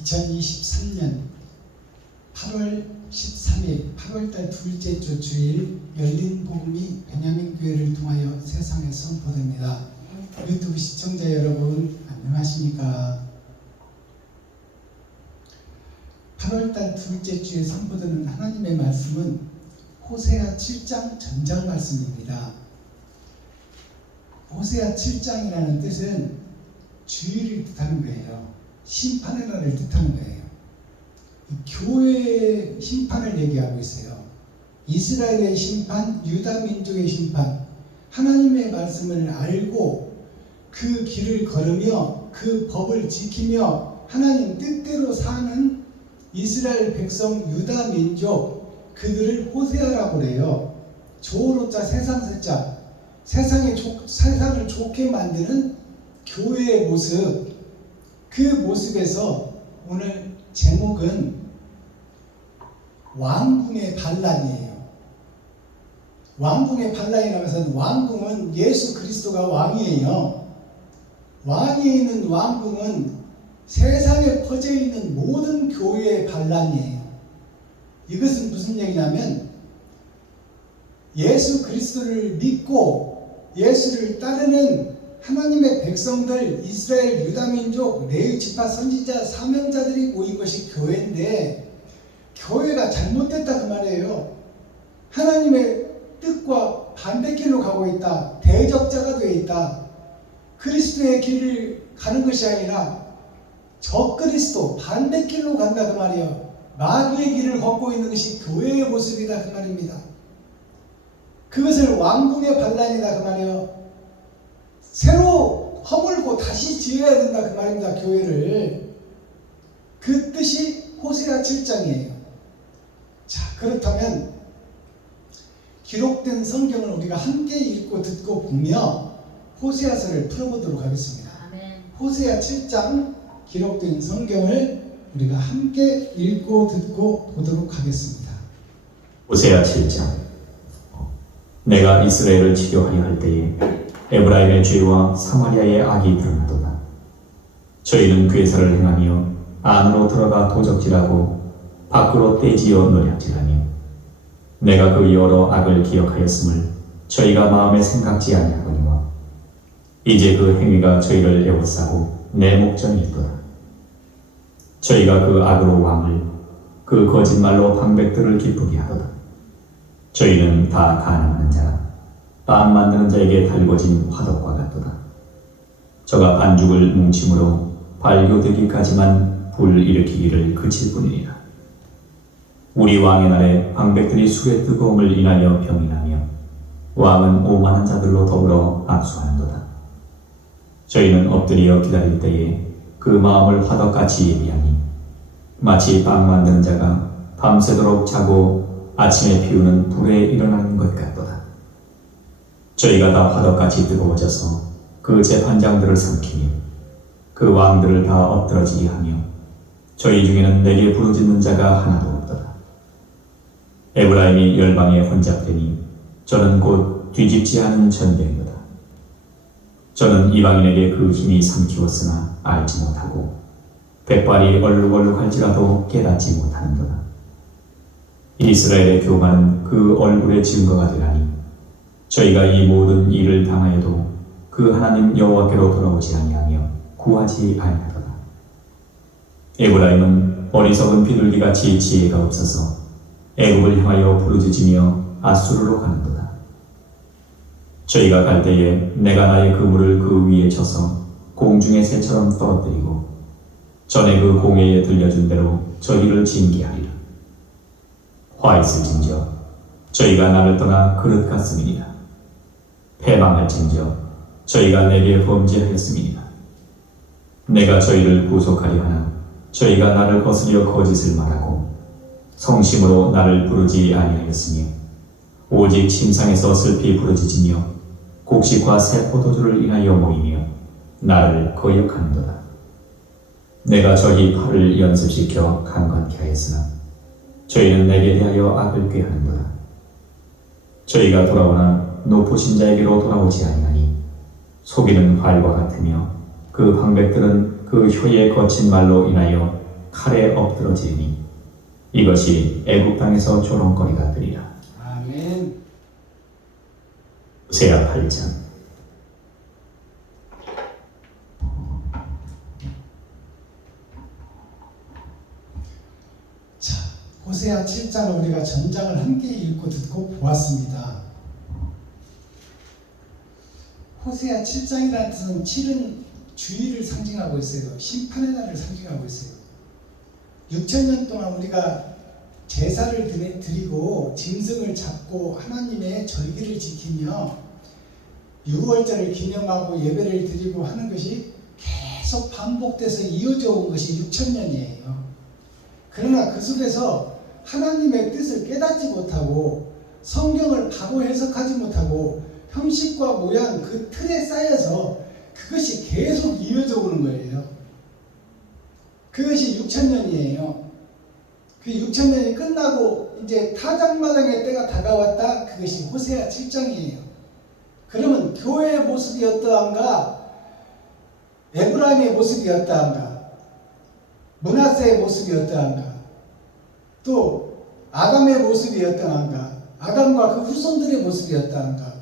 2023년 8월 13일 8월달 둘째 주 주일 열린 복음이 베냐민 교회를 통하여 세상에 선포됩니다. 유튜브 시청자 여러분 안녕하십니까? 8월달 둘째 주에 선포되는 하나님의 말씀은 호세아 7장 전장 말씀입니다. 호세아 7장이라는 뜻은 주의를 뜻하는 거예요. 심판의 날을 뜻하는 거예요. 교회의 심판을 얘기하고 있어요. 이스라엘의 심판, 유다 민족의 심판, 하나님의 말씀을 알고 그 길을 걸으며 그 법을 지키며 하나님 뜻대로 사는 이스라엘 백성 유다 민족, 그들을 호세아라고 그래요. 조로자 세상세자, 세상을 좋게 만드는 교회의 모습, 그 모습에서 오늘 제목은 왕궁의 반란이에요. 왕궁의 반란이라고 해서 왕궁은 예수 그리스도가 왕이에요. 왕이 있는 왕궁은 세상에 퍼져 있는 모든 교회의 반란이에요. 이것은 무슨 얘기냐면 예수 그리스도를 믿고 예수를 따르는 하나님의 백성들, 이스라엘 유다민족, 레위 지파 선지자, 사명자들이 모인 것이 교회인데 교회가 잘못됐다 그 말이에요. 하나님의 뜻과 반대길로 가고 있다. 대적자가 되어 있다. 그리스도의 길을 가는 것이 아니라 적그리스도 반대길로 간다 그 말이에요. 마귀의 길을 걷고 있는 것이 교회의 모습이다 그 말입니다. 그것을 왕궁의 반란이다 그 말이에요. 새로 허물고 다시 지어야 된다 그 말입니다. 교회를. 그 뜻이 호세아 7장이에요. 자, 그렇다면 기록된 성경을 우리가 함께 읽고 듣고 보며 호세아서를 풀어보도록 하겠습니다. 아멘. 호세아 7장 기록된 성경을 우리가 함께 읽고 듣고 보도록 하겠습니다. 호세아 7장. 내가 이스라엘을 치료하려 할 때에 에브라임의 죄와 사마리아의 악이 드러나도다. 저희는 괴사를 행하며 안으로 들어가 도적질하고 밖으로 떼지어 노략질하며 내가 그 여러 악을 기억하였음을 저희가 마음에 생각지 아니하거니와 이제 그 행위가 저희를 에워싸고 내 목전일도다. 저희가 그 악으로 왕을, 그 거짓말로 방백들을 기쁘게 하도다. 저희는 다 가늠하는 자라 빵 만드는 자에게 달궈진 화덕과 같도다. 저가 반죽을 뭉침으로 발교되기까지만 불 일으키기를 그칠 뿐이니라. 우리 왕의 날에 방백들이 술의 뜨거움을 인하여 병이 나며 왕은 오만한 자들로 더불어 악수하는도다. 저희는 엎드려 기다릴 때에 그 마음을 화덕같이 예비하니 마치 빵 만드는 자가 밤새도록 자고 아침에 피우는 불에 일어나는 것 같도다. 저희가 다 화덕같이 뜨거워져서 그 재판장들을 삼키며 그 왕들을 다 엎드러지게 하며 저희 중에는 내게 부르짖는 자가 하나도 없도다. 에브라임이 열방에 혼잡되니 저는 곧 뒤집지 않은 전병이로다. 저는 이방인에게 그 힘이 삼키웠으나 알지 못하고 백발이 얼룩얼룩할지라도 깨닫지 못하는도다. 이스라엘의 교만은 그 얼굴의 증거가 되라니 저희가 이 모든 일을 당하여도 그 하나님 여호와께로 돌아오지 아니하며 구하지 아니하도다. 에브라임은 어리석은 비둘기같이 지혜가 없어서 애굽을 향하여 부르짖으며 아수르로 가는도다. 저희가 갈 때에 내가 나의 그물을 그 위에 쳐서 공중의 새처럼 떨어뜨리고 전에 그 공회에 들려준 대로 저희를 징계하리라. 화 있을진저 저희가 나를 떠나 그릇 같음이니라. 패망할진저 저희가 내게 범죄하였음이니라. 내가 저희를 구속하려 하나 저희가 나를 거스려 거짓을 말하고 성심으로 나를 부르지 아니하였으며 오직 침상에서 슬피 부르짖으며 곡식과 새 포도주를 인하여 모이며 나를 거역하는도다. 내가 저희 팔을 연습시켜 강건케 하였으나 저희는 내게 대하여 악을 꾀하는도다. 저희가 돌아오나 높으신 자에게로 돌아오지 아니하니 속이는 활과 같으며 그 방백들은 그 혀의 거친 말로 인하여 칼에 엎드러지니 이것이 애굽 땅에서 조롱거리가 되리라. 아멘. 호세아 8장. 자, 호세아 7장을 우리가 전장을 함께 읽고 듣고 보았습니다. 호세아 7장이라는 뜻은 7은 주의를 상징하고 있어요. 심판의 날을 상징하고 있어요. 6,000년 동안 우리가 제사를 드리고 짐승을 잡고 하나님의 절기를 지키며 유월절을 기념하고 예배를 드리고 하는 것이 계속 반복돼서 이어져 온 것이 6,000년이에요. 그러나 그 속에서 하나님의 뜻을 깨닫지 못하고 성경을 바로 해석하지 못하고 형식과 모양 그 틀에 쌓여서 그것이 계속 이어져 오는 거예요. 그것이 6,000년이에요. 그 6,000년이 끝나고 이제 타작마당의 때가 다가왔다. 그것이 호세아 7장이에요. 그러면 교회의 모습이 어떠한가? 에브라임의 모습이 어떠한가? 므낫세의 모습이 어떠한가? 또 아담의 모습이 어떠한가? 아담과 그 후손들의 모습이 어떠한가?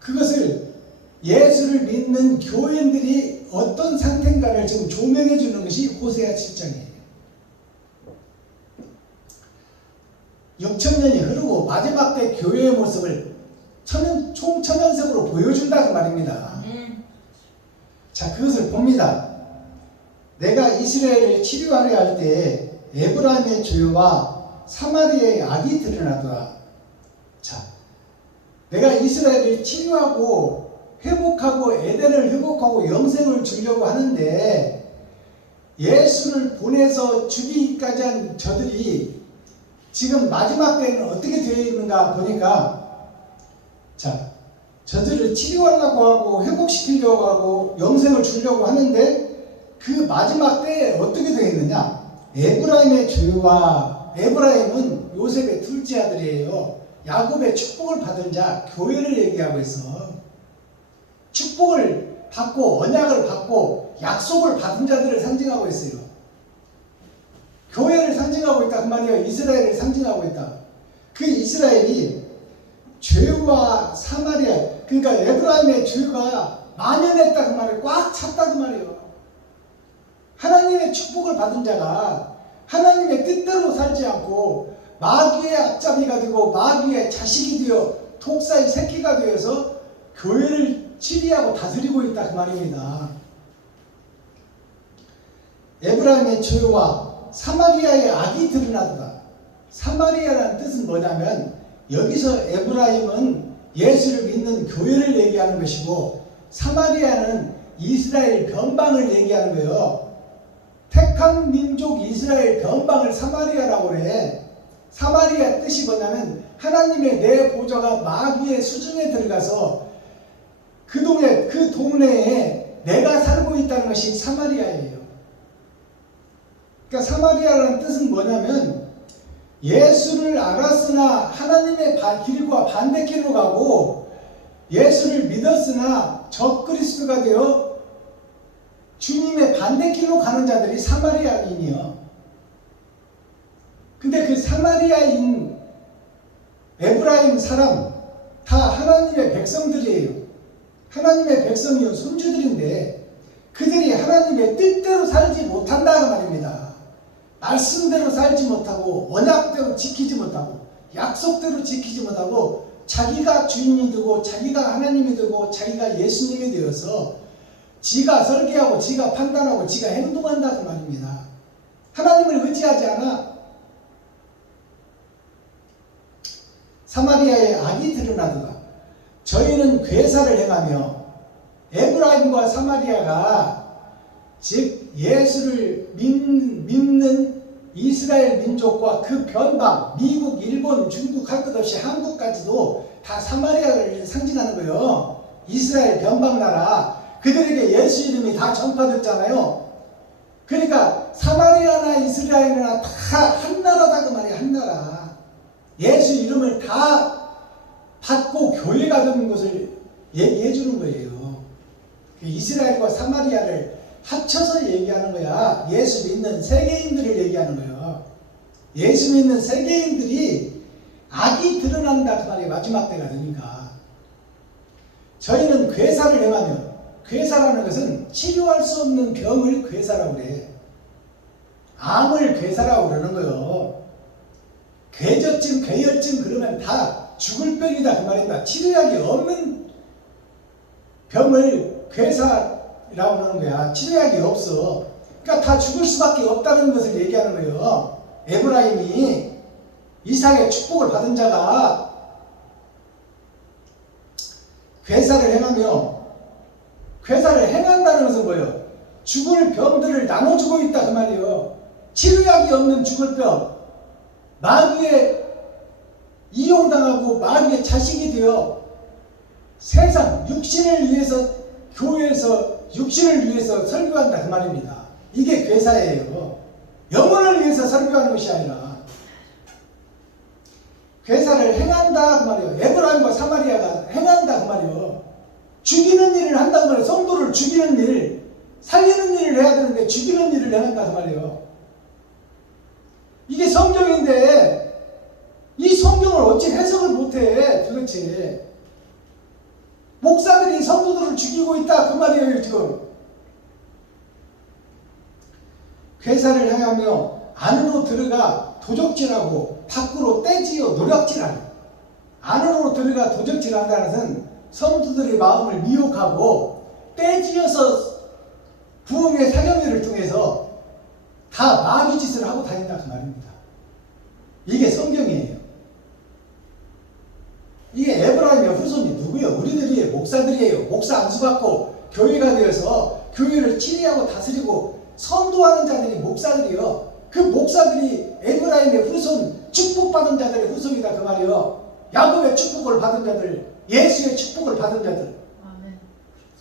그것을 예수를 믿는 교인들이 어떤 상태인가를 지금 조명해 주는 것이 호세아 7장이에요. 6,000년이 흐르고 마지막 때 교회의 모습을 총천연색으로 보여준다는 말입니다. 자, 그것을 봅니다. 내가 이스라엘을 치료하려 할 때 에브라임의 죄와 사마리아의 악이 드러나더라. 자, 내가 이스라엘을 치료하고 회복하고 에덴을 회복하고 영생을 주려고 하는데 예수를 보내서 죽이기까지 한 저들이 지금 마지막 때는 어떻게 되어 있는가 보니까, 자, 저들을 치료하려고 하고 회복시키려고 하고 영생을 주려고 하는데 그 마지막 때에 어떻게 되어 있느냐? 에브라임의 죄와, 에브라임은 요셉의 둘째 아들이에요. 야곱의 축복을 받은 자, 교회를 얘기하고 있어. 축복을 받고 언약을 받고 약속을 받은 자들을 상징하고 있어요. 교회를 상징하고 있다 그 말이에요. 이스라엘을 상징하고 있다. 그 이스라엘이 죄와 사마리아, 그러니까 에브라임의 죄가 만연했다 그 말이에요. 꽉 찼다 그 말이에요. 하나님의 축복을 받은 자가 하나님의 뜻대로 살지 않고 마귀의 앞잡이가 되고 마귀의 자식이 되어 독사의 새끼가 되어서 교회를 치리하고 다스리고 있다 그 말입니다. 에브라임의 죄와 사마리아의 악이 드러나더라. 사마리아라는 뜻은 뭐냐면 여기서 에브라임은 예수를 믿는 교회를 얘기하는 것이고 사마리아는 이스라엘 변방을 얘기하는 거예요. 택한 민족 이스라엘 변방을 사마리아라고 그래. 사마리아 뜻이 뭐냐면 하나님의 내 보좌가 마귀의 수중에 들어가서 그 동네에 내가 살고 있다는 것이 사마리아예요. 그러니까 사마리아라는 뜻은 뭐냐면 예수를 알았으나 하나님의 길과 반대길로 가고 예수를 믿었으나 적그리스도가 되어 주님의 반대길로 가는 자들이 사마리아인이요. 근데 그 사마리아인 에브라임 사람 다 하나님의 백성들이에요. 하나님의 백성이요 손주들인데 그들이 하나님의 뜻대로 살지 못한다 그 말입니다. 말씀대로 살지 못하고 언약대로 지키지 못하고 약속대로 지키지 못하고 자기가 주인이 되고 자기가 하나님이 되고 자기가 예수님이 되어서 지가 설계하고 지가 판단하고 지가 행동한다 그 말입니다. 하나님을 의지하지 않아. 사마리아의 악이 드러나더라. 저희는 괴사를 행하며 에브라임과 사마리아가 즉 예수를 믿는 이스라엘 민족과 그 변방 미국, 일본, 중국 할 것 없이 한국까지도 다 사마리아를 상징하는 거예요. 이스라엘 변방 나라 그들에게 예수 이름이 다 전파됐잖아요. 그러니까 사마리아나 이스라엘이나 다 한 나라다 그 말이야. 한 나라. 예수 이름을 다 받고 교회가 되는 것을 얘기해 주는 거예요. 이스라엘과 사마리아를 합쳐서 얘기하는 거야. 예수 믿는 세계인들을 얘기하는 거예요. 예수 믿는 세계인들이 악이 드러난다 그 말이 마지막 때가 되니까. 저희는 괴사를 행하며, 괴사라는 것은 치료할 수 없는 병을 괴사라고 그래. 암을 괴사라고 그러는 거예요. 괴저증, 괴혈증 그러면 다 죽을 병이다 그 말입니다. 치료약이 없는 병을 괴사라고 하는 거야. 치료약이 없어. 그러니까 다 죽을 수밖에 없다는 것을 얘기하는 거예요. 에브라임이 이삭의 축복을 받은 자가 괴사를 행하며, 괴사를 행한다는 것은 뭐예요? 죽을 병들을 나눠주고 있다 그 말이에요. 치료약이 없는 죽을 병, 마귀에 이용당하고 마귀의 자식이 되어 세상 육신을 위해서, 교회에서 육신을 위해서 설교한다 그 말입니다. 이게 괴사예요. 영혼을 위해서 설교하는 것이 아니라 괴사를 행한다 그 말이에요. 에브라임과 사마리아가 행한다 그 말이에요. 죽이는 일을 한다고 말이에요. 성도를 죽이는 일, 살리는 일을 해야 되는데 죽이는 일을 행한다 그 말이에요. 이게 성경인데 이 성경을 어찌 해석을 못해 도대체. 목사들이 성도들을 죽이고 있다 그 말이에요 지금. 괴사를 행하며 안으로 들어가 도적질하고 밖으로 떼지어 노략질하니. 안으로 들어가 도적질한다는 것은 성도들의 마음을 미혹하고 떼지어서 부흥의 사경회를 통해서 다 마귀 짓을 하고 다닌다 그 말입니다. 이게 성경이에요. 이게 에브라임의 후손이 누구예요? 우리들이 목사들이에요. 목사 안수받고 교회가 되어서 교회를 치리하고 다스리고 선도하는 자들이 목사들이요. 그 목사들이 에브라임의 후손, 축복받은 자들의 후손이다 그 말이요. 야곱의 축복을 받은 자들, 예수의 축복을 받은 자들. 아멘.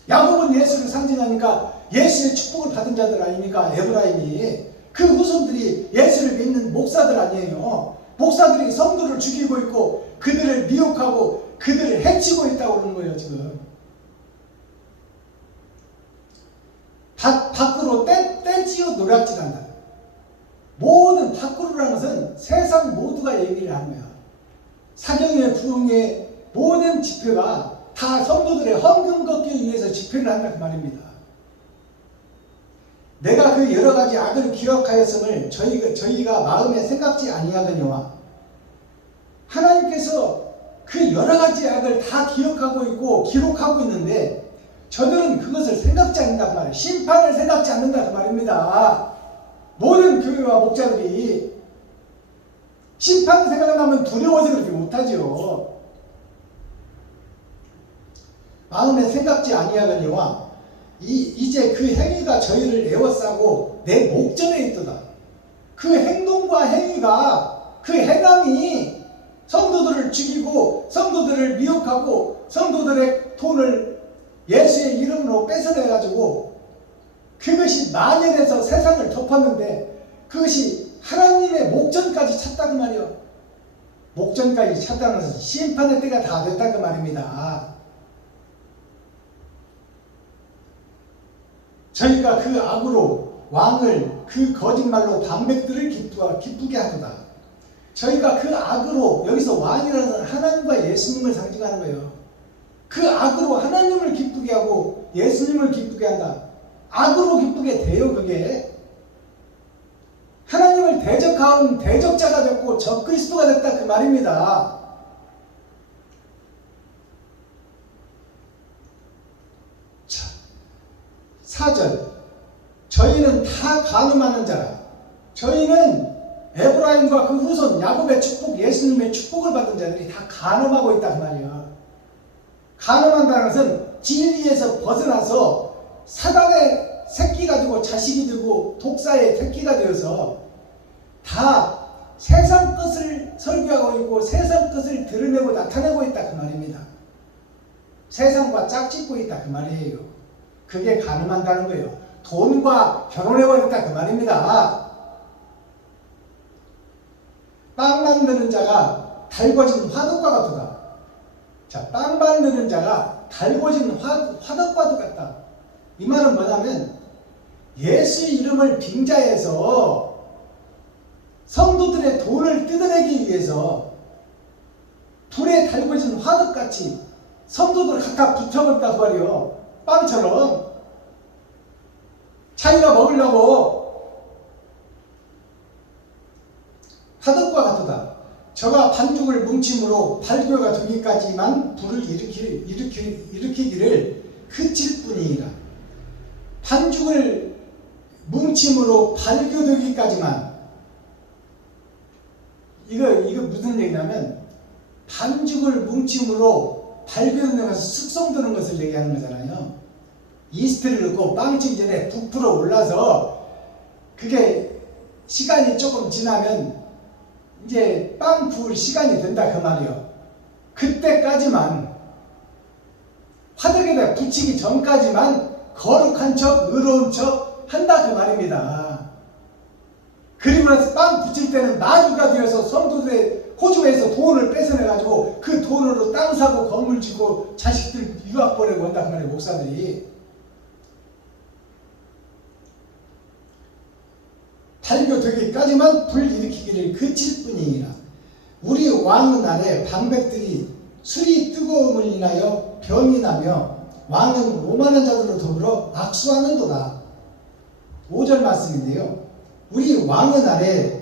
야곱은 예수를 상징하니까 예수의 축복을 받은 자들 아닙니까? 에브라임이. 그 후손들이 예수를 믿는 목사들 아니에요. 목사들이 성도를 죽이고 있고 그들을 미혹하고 그들을 해치고 있다고 그러는 거예요 지금. 밖으로 떼지어 노략질한다. 모든 밖으로라는 것은 세상 모두가 얘기를 하는 거야. 사경의 부흥의 모든 집회가 다 성도들의 헌금 걷기 위해서 집회를 한다 그 말입니다. 내가 그 여러 가지 악을 기억하였음을 저희가 마음에 생각지 아니하거니와. 하나님께서 그 여러 가지 악을 다 기억하고 있고 기록하고 있는데 저들은 그것을 생각지 않는다 그 말이에요. 심판을 생각지 않는다 그 말입니다. 모든 교회와 목자들이 심판 생각나면 두려워서 그렇게 못하죠. 마음에 생각지 아니하거니와 이제 그 행위가 저희를 애워싸고 내 목전에 있도다. 그 행동과 행위가, 그 행함이 성도들을 죽이고 성도들을 미혹하고 성도들의 돈을 예수의 이름으로 뺏어내가지고 그것이 만연해서 세상을 덮었는데 그것이 하나님의 목전까지 찼다 그 말이요. 목전까지 찼다는 것은 심판의 때가 다 됐다 그 말입니다. 저희가 그 악으로 왕을 그 거짓말로 방백들을 기쁘게 하도다. 저희가 그 악으로, 여기서 왕이라는 것은 하나님과 예수님을 상징하는 거예요. 그 악으로 하나님을 기쁘게 하고 예수님을 기쁘게 한다. 악으로 기쁘게 돼요 그게. 하나님을 대적하는 대적자가 됐고 적그리스도가 됐다 그 말입니다. 자, 4절 저희는 다 간음하는 자라. 저희는 에브라임과 그 후손 야곱의 축복, 예수님의 축복을 받은 자들이 다 간음하고 있다 그 말이야. 간음한다는 것은 진리에서 벗어나서 사단의 새끼 가지고 자식이 되고 독사의 새끼가 되어서 다 세상 것을 설교하고 있고 세상 것을 드러내고 나타내고 있다 그 말입니다. 세상과 짝짓고 있다 그 말이에요. 그게 간음한다는 거예요. 돈과 결혼해버렸다 그 말입니다. 빵 만드는 자가 달궈진 화덕과 같다. 자, 빵 만드는 자가 달궈진 화덕과 같다. 이 말은 뭐냐면 예수 이름을 빙자해서 성도들의 돈을 뜯어내기 위해서 불에 달궈진 화덕같이 성도들을 갖다 붙여버린다고 말이요. 빵처럼 자기가 먹으려고. 화덕과 같도다. 저가 반죽을 뭉침으로 발교가 되기까지만 불을 일으키기를 그칠 뿐이니라. 반죽을 뭉침으로 발교되기까지만. 이거 무슨 얘기냐면 반죽을 뭉침으로 발교되는 것을 숙성되는 것을 얘기하는 거잖아요. 이스트를 넣고 빵 찌기 전에 부풀어 올라서 그게 시간이 조금 지나면 이제 빵 부을 시간이 된다 그 말이요. 그때까지만 화덕에다 붙이기 전까지만 거룩한 척 의로운 척 한다 그 말입니다. 그리고 나서 빵 붙일 때는 마귀가 되어서 성도들의 호주에서 돈을 뺏어내가지고 그 돈으로 땅 사고 건물 짓고 자식들 유학 보내고 한다 그 말이에요. 목사들이. 발교되기까지만 불 일으키기를 그칠 뿐이니라. 우리 왕은 아래 방백들이 술이 뜨거움을 인하여 병이 나며 왕은 오만한 자들로 더불어 악수하는도다. 5절 말씀인데요. 우리 왕은 아래,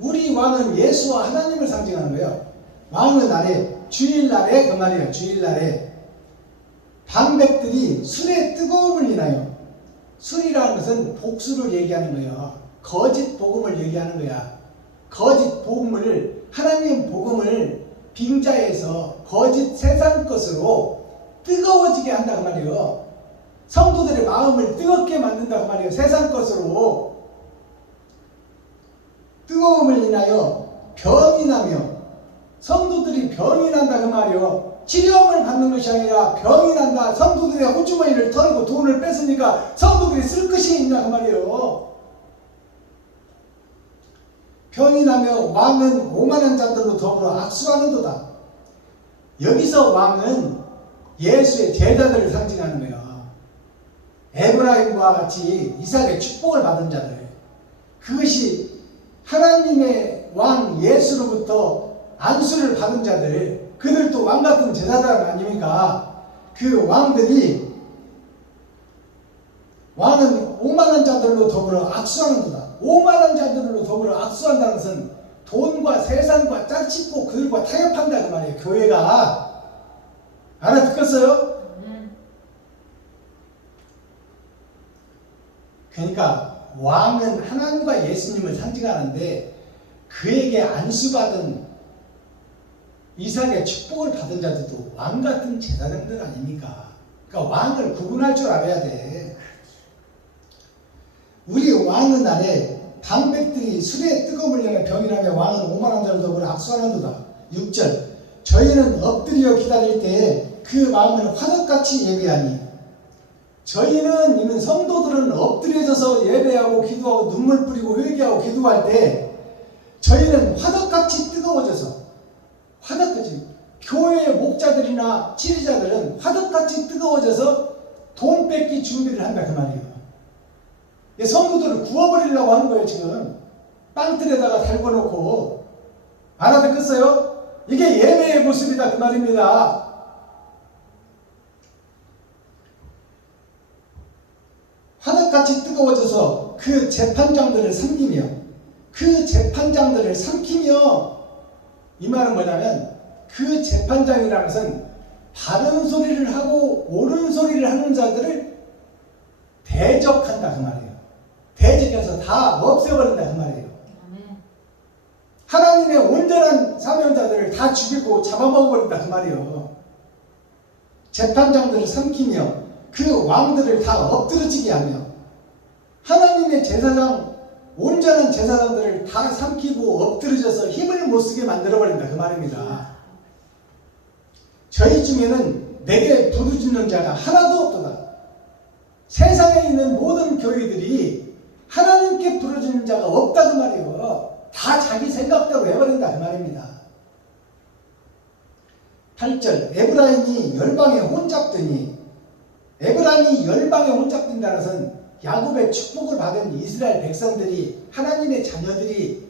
우리 왕은 예수와 하나님을 상징하는 거예요. 왕은 아래, 주일날에 그 말이에요. 주일날에 방백들이 술의 뜨거움을 인하여, 술이라는 것은 복수를 얘기하는 거예요. 거짓 복음을 얘기하는 거야. 거짓 복음을, 하나님 복음을 빙자해서 거짓 세상 것으로 뜨거워지게 한다고 말이에요. 성도들의 마음을 뜨겁게 만든다고 말이에요. 세상 것으로. 뜨거움을 인하여 병이 나며, 성도들이 병이 난다 그 말이에요. 치료함을 받는 것이 아니라 병이 난다. 성도들의 호주머니를 털고 돈을 뺏으니까 성도들이 쓸 것이 있나 그 말이에요. 병이 나며 왕은 오만한 자들로 더불어 악수하는도다. 여기서 왕은 예수의 제자들을 상징하는 거예요. 에브라임과 같이 이삭의 축복을 받은 자들. 그것이 하나님의 왕 예수로부터 안수를 받은 자들. 그들도 왕같은 제자들 아닙니까? 그 왕들이, 왕은 오만한 자들로 더불어 악수하는도다. 오만한 자들로 더불어 악수한다는 것은 돈과 세상과 짝짓고 그들과 타협한다 그 말이에요. 교회가. 알아듣겠어요? 그러니까 왕은 하나님과 예수님을 상징하는데 그에게 안수받은 이삭의 축복을 받은 자들도 왕같은 제사장들 아닙니까? 그러니까 왕을 구분할 줄 알아야 돼. 우리 왕은 아래 방백들이 술의 뜨거움을 인하여 병이 나며 왕은 오만한 자를 더불어 악수하는도다. 6절. 저희는 엎드려 기다릴 때에 그 마음을 화덕같이 예배하니. 저희는 이는 성도들은 엎드려져서 예배하고 기도하고 눈물 뿌리고 회개하고 기도할 때 저희는 화덕같이 뜨거워져서, 화덕같이, 교회의 목자들이나 치리자들은 화덕같이 뜨거워져서 돈 뺏기 준비를 한다 그 말이에요. 성도들을 구워버리려고 하는 거예요. 지금 빵틀에다가 달궈놓고. 알아듣겠어요? 이게 예배의 모습이다 그 말입니다. 화덕같이 뜨거워져서 그 재판장들을 삼키며, 그 재판장들을 삼키며, 이 말은 뭐냐면 그 재판장이라는 것은 바른 소리를 하고 옳은 소리를 하는 자들을 대적한다 그 말이에요. 대적해서 다 없애버린다 그 말이에요. 하나님의 온전한 사명자들을 다 죽이고 잡아먹어버린다 그 말이에요. 재판장들을 삼키며 그 왕들을 다 엎드러지게 하며 하나님의 제사장, 온전한 제사장들을 다 삼키고 엎드러져서 힘을 못쓰게 만들어버린다 그 말입니다. 저희 중에는 내게 부르짖는 자가 하나도 없도다. 세상에 있는 모든 교회들이 하나님께 부르짖는 자가 없다 그 말이에요. 다 자기 생각대로 해버린다 그 말입니다. 8절. 에브라임이 열방에 혼잡되니. 에브라임이 열방에 혼잡된다는 것은 야곱의 축복을 받은 이스라엘 백성들이, 하나님의 자녀들이,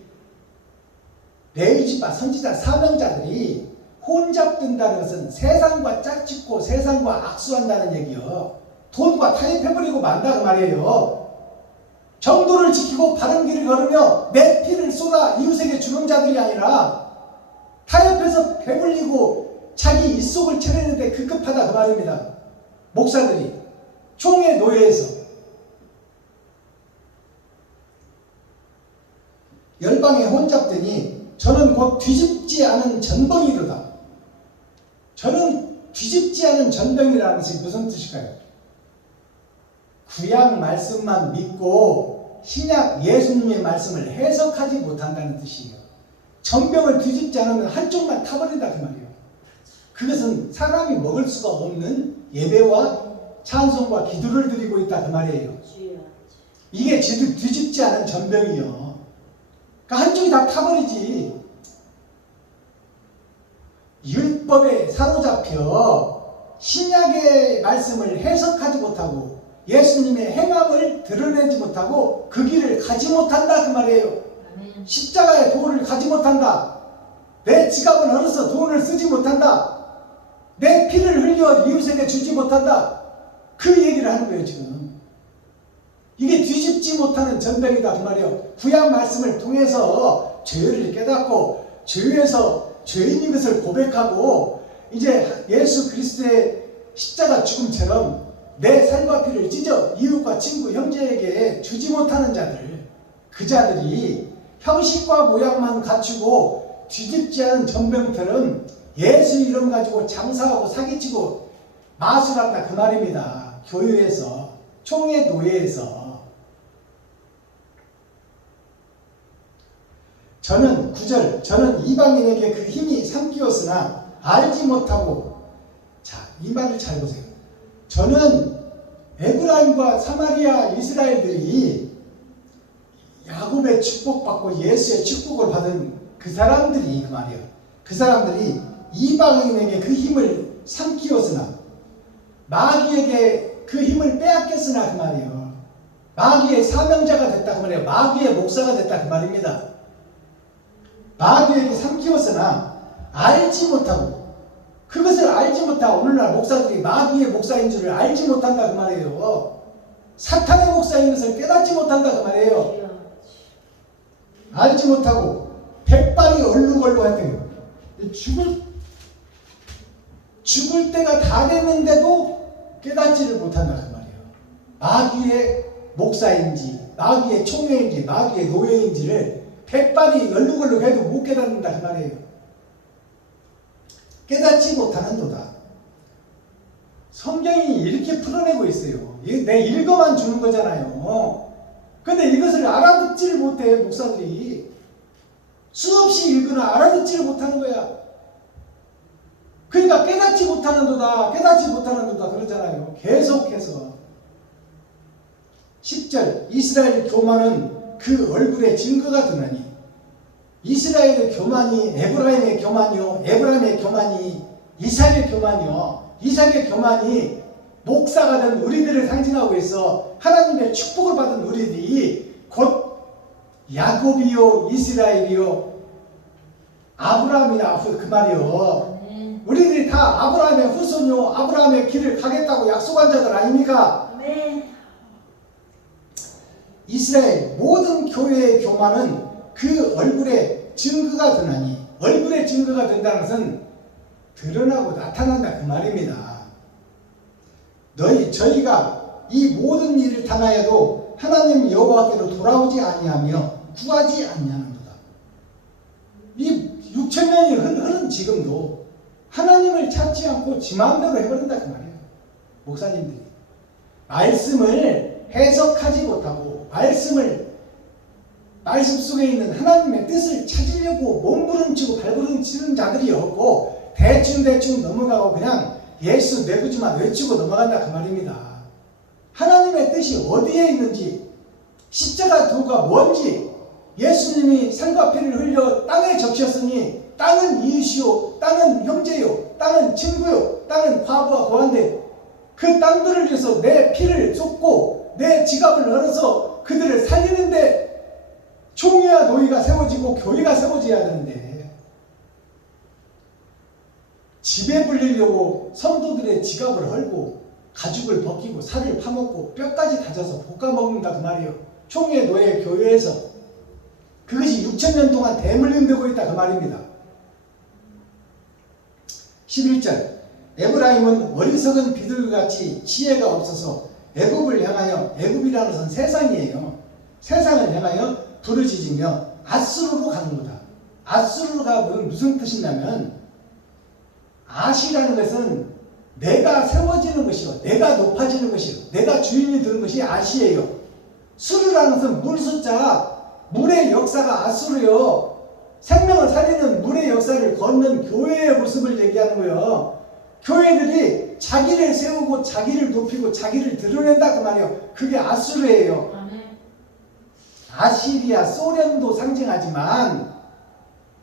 레위지파 선지자 사명자들이 혼잡된다는 것은 세상과 짝짓고 세상과 악수한다는 얘기요. 돈과 타협해버리고 만다 그 말이에요. 정도를 지키고 바른 길을 걸으며 내 피를 쏟아 이웃에게 주는 자들이 아니라 타협해서 배불리고 자기 입속을 채우는데 급급하다 그 말입니다. 목사들이 총회 노예에서 열방에 혼잡되니 저는 곧 뒤집지 않은 전병이로다. 저는 뒤집지 않은 전병이라는 것이 무슨 뜻일까요? 구약 말씀만 믿고 신약 예수님의 말씀을 해석하지 못한다는 뜻이에요. 전병을 뒤집지 않으면 한쪽만 타버린다 그 말이에요. 그것은 사람이 먹을 수가 없는 예배와 찬송과 기도를 드리고 있다 그 말이에요. 이게 뒤집지 않은 전병이요. 그러니까 한쪽이 다 타버리지. 율법에 사로잡혀 신약의 말씀을 해석하지 못하고 예수님의 행함을 드러내지 못하고 그 길을 가지 못한다 그 말이에요. 십자가의 도를 가지 못한다. 내 지갑을 헐어서 돈을 쓰지 못한다. 내 피를 흘려 이웃에게 주지 못한다. 그 얘기를 하는 거예요 지금. 이게 뒤집지 못하는 전병이다 그 말이에요. 구약 말씀을 통해서 죄를 깨닫고 죄에서 죄인인 것을 고백하고 이제 예수 그리스도의 십자가 죽음처럼 내 살과 피를 찢어 이웃과 친구 형제에게 주지 못하는 자들, 그 자들이 형식과 모양만 갖추고 뒤집지 않은 전병들은 예수 이름 가지고 장사하고 사기치고 마술한다 그 말입니다. 교회에서, 총회 노예에서. 저는 9절, 저는 이방인에게 그 힘이 삼키었으나 알지 못하고, 자, 이 말을 잘 보세요. 저는 에브라임과 사마리아 이스라엘들이 야곱의 축복받고 예수의 축복을 받은 그 사람들이 그 말이에요. 그 사람들이 이방인에게 그 힘을 삼키었으나 마귀에게 그 힘을 빼앗겼으나 그 말이에요. 마귀의 사명자가 됐다 그 말이에요. 마귀의 목사가 됐다 그 말입니다. 마귀에게 삼키었으나 알지 못하고, 그것을 알지 못하고 오늘날 목사들이 마귀의 목사인 줄을 알지 못한다 그 말이에요. 사탄의 목사인 것을 깨닫지 못한다 그 말이에요. 알지 못하고 백발이 얼룩얼룩하대요. 죽을 때가 다 됐는데도 깨닫지를 못한다 그 말이에요. 마귀의 목사인지 마귀의 총회인지 마귀의 노예인지를 백발이 얼룩얼룩해도 못 깨닫는다 그 말이에요. 깨닫지 못하는도다. 성경이 이렇게 풀어내고 있어요. 내 읽어만 주는 거잖아요. 근데 이것을 알아듣지를 못해 목사들이. 수없이 읽으나 알아듣지를 못하는 거야. 그러니까 깨닫지 못하는도다, 깨닫지 못하는도다 그러잖아요. 계속해서. 10절, 이스라엘 교만은 그 얼굴에 증거가 드나니. 이스라엘의 교만이 에브라임의 교만이요, 에브라임의 교만이 이삭의 교만이요, 이삭의 교만이 목사가 된 우리들을 상징하고 있어. 하나님의 축복을 받은 우리들이 곧 야곱이요, 이스라엘이요, 아브라함이다 그 말이요. 우리들이 다 아브라함의 후손이요, 아브라함의 길을 가겠다고 약속한 자들 아닙니까? 이스라엘 모든 교회의 교만은 그 얼굴에 증거가 드나니, 얼굴에 증거가 된다는 것은 드러나고 나타난다 그 말입니다. 저희가 이 모든 일을 당하여도 하나님 여호와께로 돌아오지 아니하며 구하지 아니하는도다. 이 6,000년이 흐른 지금도 하나님을 찾지 않고 지 마음대로 해버린다 그 말이에요. 목사님들이 말씀을 해석하지 못하고 말씀 속에 있는 하나님의 뜻을 찾으려고 몸부림치고 발부림치는 자들이 없고 대충 넘어가고 그냥 예수 내 구주만 외치고 넘어간다 그 말입니다. 하나님의 뜻이 어디에 있는지, 십자가 도가 뭔지, 예수님이 살과 피를 흘려 땅에 적셨으니 땅은 이웃이요, 땅은 형제요, 땅은 친구요, 땅은 과부와 고한데 그 땅들을 위해서 내 피를 쏟고 내 지갑을 열어서 그들을 살리는데 총회와 노예가 세워지고 교회가 세워져야 되는데 집에 불리려고 성도들의 지갑을 헐고 가죽을 벗기고 살을 파먹고 뼈까지 다져서 볶아 먹는다 그 말이에요. 총회 노예 교회에서 그것이 6,000년 동안 대물림되고 있다 그 말입니다. 11절 에브라임은 어리석은 비둘기같이 지혜가 없어서 애굽을 향하여, 애굽이라는 것은 세상이에요. 세상을 향하여 부르짖으며 아수르로 가는 거다. 아수르가 무슨 뜻이냐면 아시라는 것은 내가 세워지는 것이요, 내가 높아지는 것이요, 내가 주인이 되는 것이 아시예요. 수르라는 것은 물 숫자, 물의 역사가 아수르요. 생명을 살리는 물의 역사를 걷는 교회의 모습을 얘기하는 거예요. 교회들이 자기를 세우고 자기를 높이고 자기를 드러낸다 그 말이에요. 그게 아수르예요. 아시리아, 소련도 상징하지만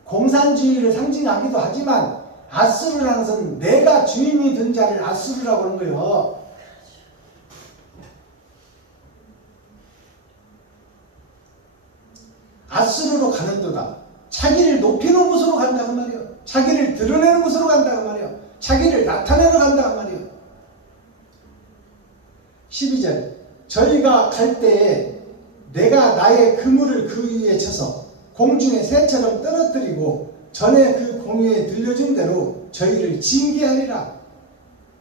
공산주의를 상징하기도 하지만 아수르라는 것은 내가 주인이 된 자를 아수르라고 하는 거예요. 아수르로 가는도다. 자기를 높이는 곳으로 간다고 말이에요. 자기를 드러내는 곳으로 간다고 말이에요. 자기를 나타내러 간다고 말이에요. 12절 저희가 갈 때에 내가 나의 그물을 그 위에 쳐서 공중의 새처럼 떨어뜨리고 전에 그 공유에 들려준 대로 저희를 징계하리라.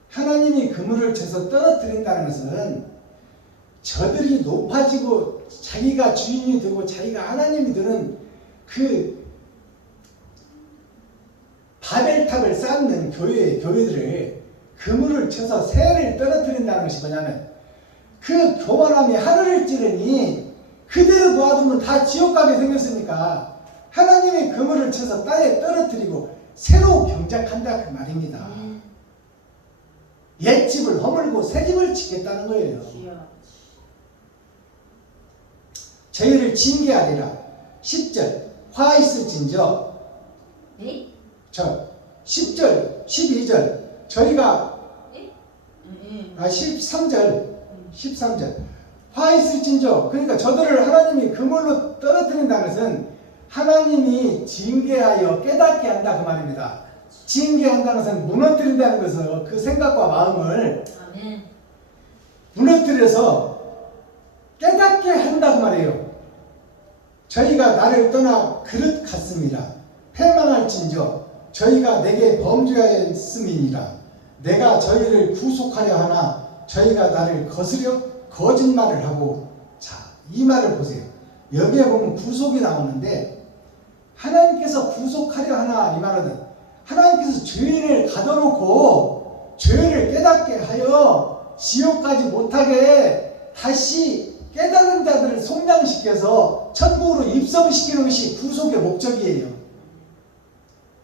하나님이 그물을 쳐서 떨어뜨린다는 것은 저들이 높아지고 자기가 주인이 되고 자기가 하나님이 되는 그 바벨탑을 쌓는 교회들을 그물을 쳐서 새를 떨어뜨린다는 것이 뭐냐면 그 교만함이 하늘을 찌르니 그대로 놓아두면 다 지옥 가게 생겼으니까 하나님이 그물을 쳐서 땅에 떨어뜨리고 새로 경작한다 그 말입니다. 옛 집을 허물고 새 집을 짓겠다는 거예요. 저희를 징계하리라. 10절 화 있을진저 10절 12절 저희가 13절 화 있을진저 그러니까 저들을 하나님이 그물로 떨어뜨린다는 것은 하나님이 징계하여 깨닫게 한다 그 말입니다. 징계한다는 것은 무너뜨린다는 것을 그 생각과 마음을 무너뜨려서 깨닫게 한다 그 말이에요. 저희가 나를 떠나 그릇 같습니다. 패망할진저 저희가 내게 범죄하였음이니라. 내가 저희를 구속하려 하나 저희가 나를 거스려 거짓말을 하고. 자, 이 말을 보세요. 여기에 보면 구속이 나오는데 하나님께서 구속하려 하나 이 말은 하나님께서 죄인을 가둬놓고 죄를 깨닫게 하여 지옥까지 못하게 다시 깨달은 자들을 속량시켜서 천국으로 입성시키는 것이 구속의 목적이에요.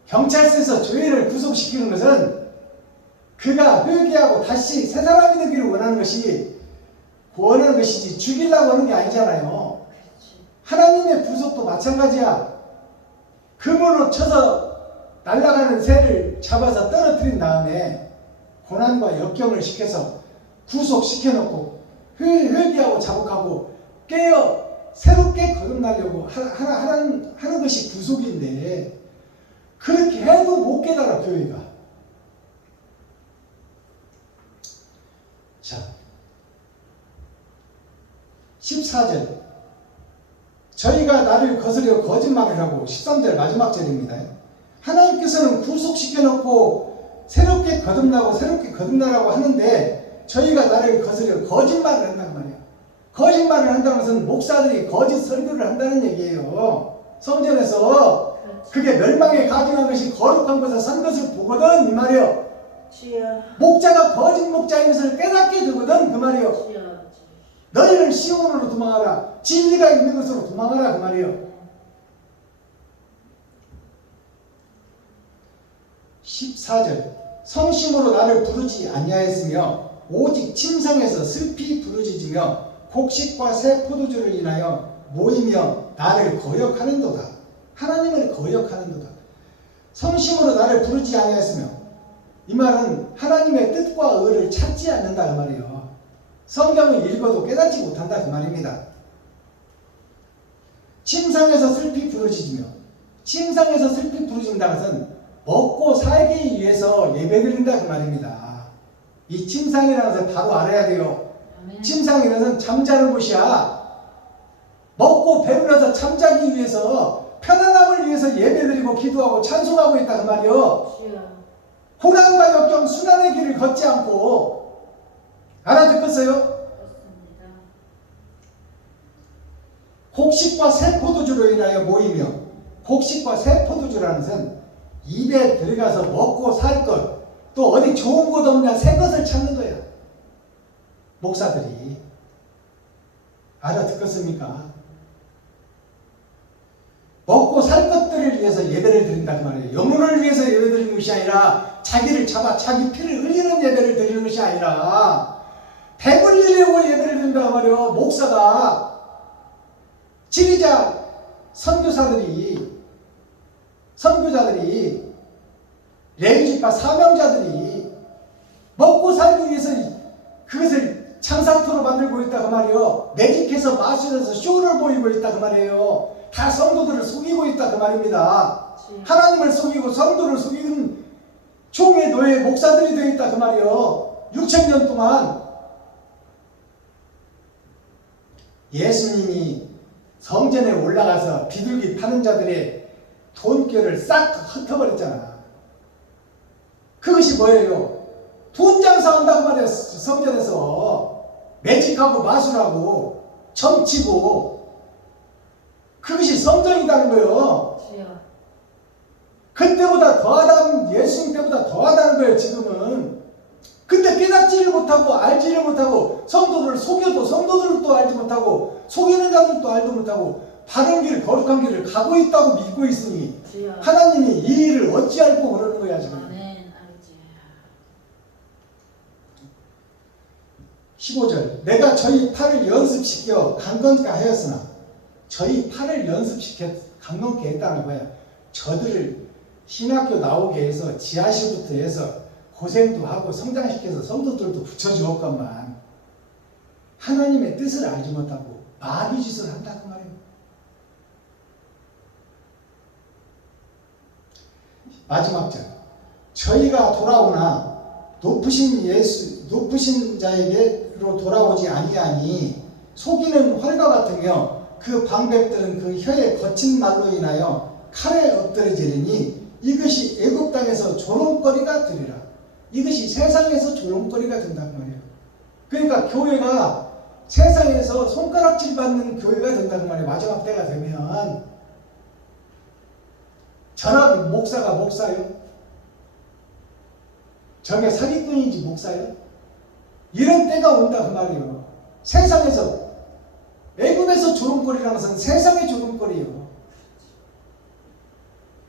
경찰서에서 죄인을 구속시키는 것은 그가 회개하고 다시 새 사람이 되기를 원하는 것이지 죽이려고 하는 게 아니잖아요. 하나님의 구속도 마찬가지야. 그물로 쳐서 날아가는 새를 잡아서 떨어뜨린 다음에 고난과 역경을 시켜서 구속시켜놓고 회개하고 자복하고 깨어 새롭게 거듭나려고 하는 것이 구속인데 그렇게 해도 못 깨달아 교회가. 자 14절 저희가 나를 거스려 거짓말을 하고 13절 마지막 절입니다. 하나님께서는 구속시켜놓고 새롭게 거듭나라고 하는데 저희가 나를 거스려 거짓말을 한단 말이에요. 거짓말을 한다는 것은 목사들이 거짓 설교를 한다는 얘기예요. 성전에서 그게 멸망에 가증한 것이 거룩한 것을 산 것을 보거든 이 말이에요. 목자가 거짓 목자인 것을 깨닫게 되거든 그 말이에요. 너희는 시온으로 도망하라. 진리가 있는 것으로 도망하라 그 말이에요. 14절 성심으로 나를 부르지 아니하였으며 오직 침상에서 슬피 부르짖으며 곡식과 새 포도주를 인하여 모이며 나를 거역하는도다. 하나님을 거역하는도다. 성심으로 나를 부르지 아니하였으며 이 말은 하나님의 뜻과 의를 찾지 않는다 그 말이에요. 성경을 읽어도 깨닫지 못한다 그 말입니다. 침상에서 슬피 부르짖으며, 침상에서 슬피 부르짖는다는 것은 먹고 살기 위해서 예배드린다 그 말입니다. 이 침상이라는 것을 바로 알아야 돼요. 침상이라는 것은 잠자는 곳이야. 먹고 배불러서 잠자기 위해서, 편안함을 위해서 예배드리고 기도하고 찬송하고 있다 그 말이요. 고난과 역경 순환의 길을 걷지 않고. 알아듣겠어요? 곡식과 새 포도주로 인하여 모이며, 곡식과 새 포도주라는 것은 입에 들어가서 먹고 살 것, 또 어디 좋은 곳 없냐 새 것을 찾는 거야. 목사들이. 알아듣겠습니까? 먹고 살 것들을 위해서 예배를 드린다 그 말이에요. 영혼을 위해서 예배 드리는 것이 아니라, 자기를 잡아 자기 피를 흘리는 예배를 드리는 것이 아니라, 배불리려고 예배를 드린다 그 말이에요. 목사가. 지리자 선교사들이, 레위지파 사명자들이 먹고 살기 위해서 그것을 창사토로 만들고 있다 그 말이에요. 매직해서 마술해서 쇼를 보이고 있다 그 말이에요. 다 성도들을 속이고 있다 그 말입니다. 하나님을 속이고 성도를 속이는 총의 노예 목사들이 되어 있다 그 말이에요. 6,000년 동안. 예수님이 성전에 올라가서 비둘기 파는 자들의 돈결을 싹 흩어버렸잖아. 그것이 뭐예요? 돈 장사한다고 말이야. 성전에서 매직하고 마술하고 점치고. 그것이 성전이라는 거예요. 그때보다 더하다는, 예수님 때보다 더하다는 거예요 지금은. 근데 깨닫지를 못하고 알지를 못하고, 성도들을 속여도 성도들도 알지 못하고, 속이는 자들도 알지 못하고, 바른 길 거룩한 길을 가고 있다고 믿고 있으니 하나님이 이 일을 어찌 알고 그러는 거야 지금. 15절 내가 저희 팔을 연습시켜 강건케 하였으나, 저희 팔을 연습시켜 강건케 했다는 거야. 저들을 신학교 나오게 해서 지하실부터 해서 고생도 하고 성장시켜서 성도들도 붙여주었건만 하나님의 뜻을 알지 못하고 마귀짓을 한다고 말이에요. 마지막 절 저희가 돌아오나 높으신 자에게로 돌아오지 아니하니 속이는 활과 같으며 그 방백들은 그 혀의 거친 말로 인하여 칼에 엎드러지리니 이것이 애굽 땅에서 조롱거리가 되리라. 이것이 세상에서 조롱거리가 된단 말이에요. 그러니까 교회가 세상에서 손가락질 받는 교회가 된단 말이에요. 마지막 때가 되면. 전학 목사가 목사요? 저게 사기꾼인지 목사요? 이런 때가 온다 그 말이에요. 세상에서, 애굽에서 조롱거리라는 것은 세상의 조롱거리예요.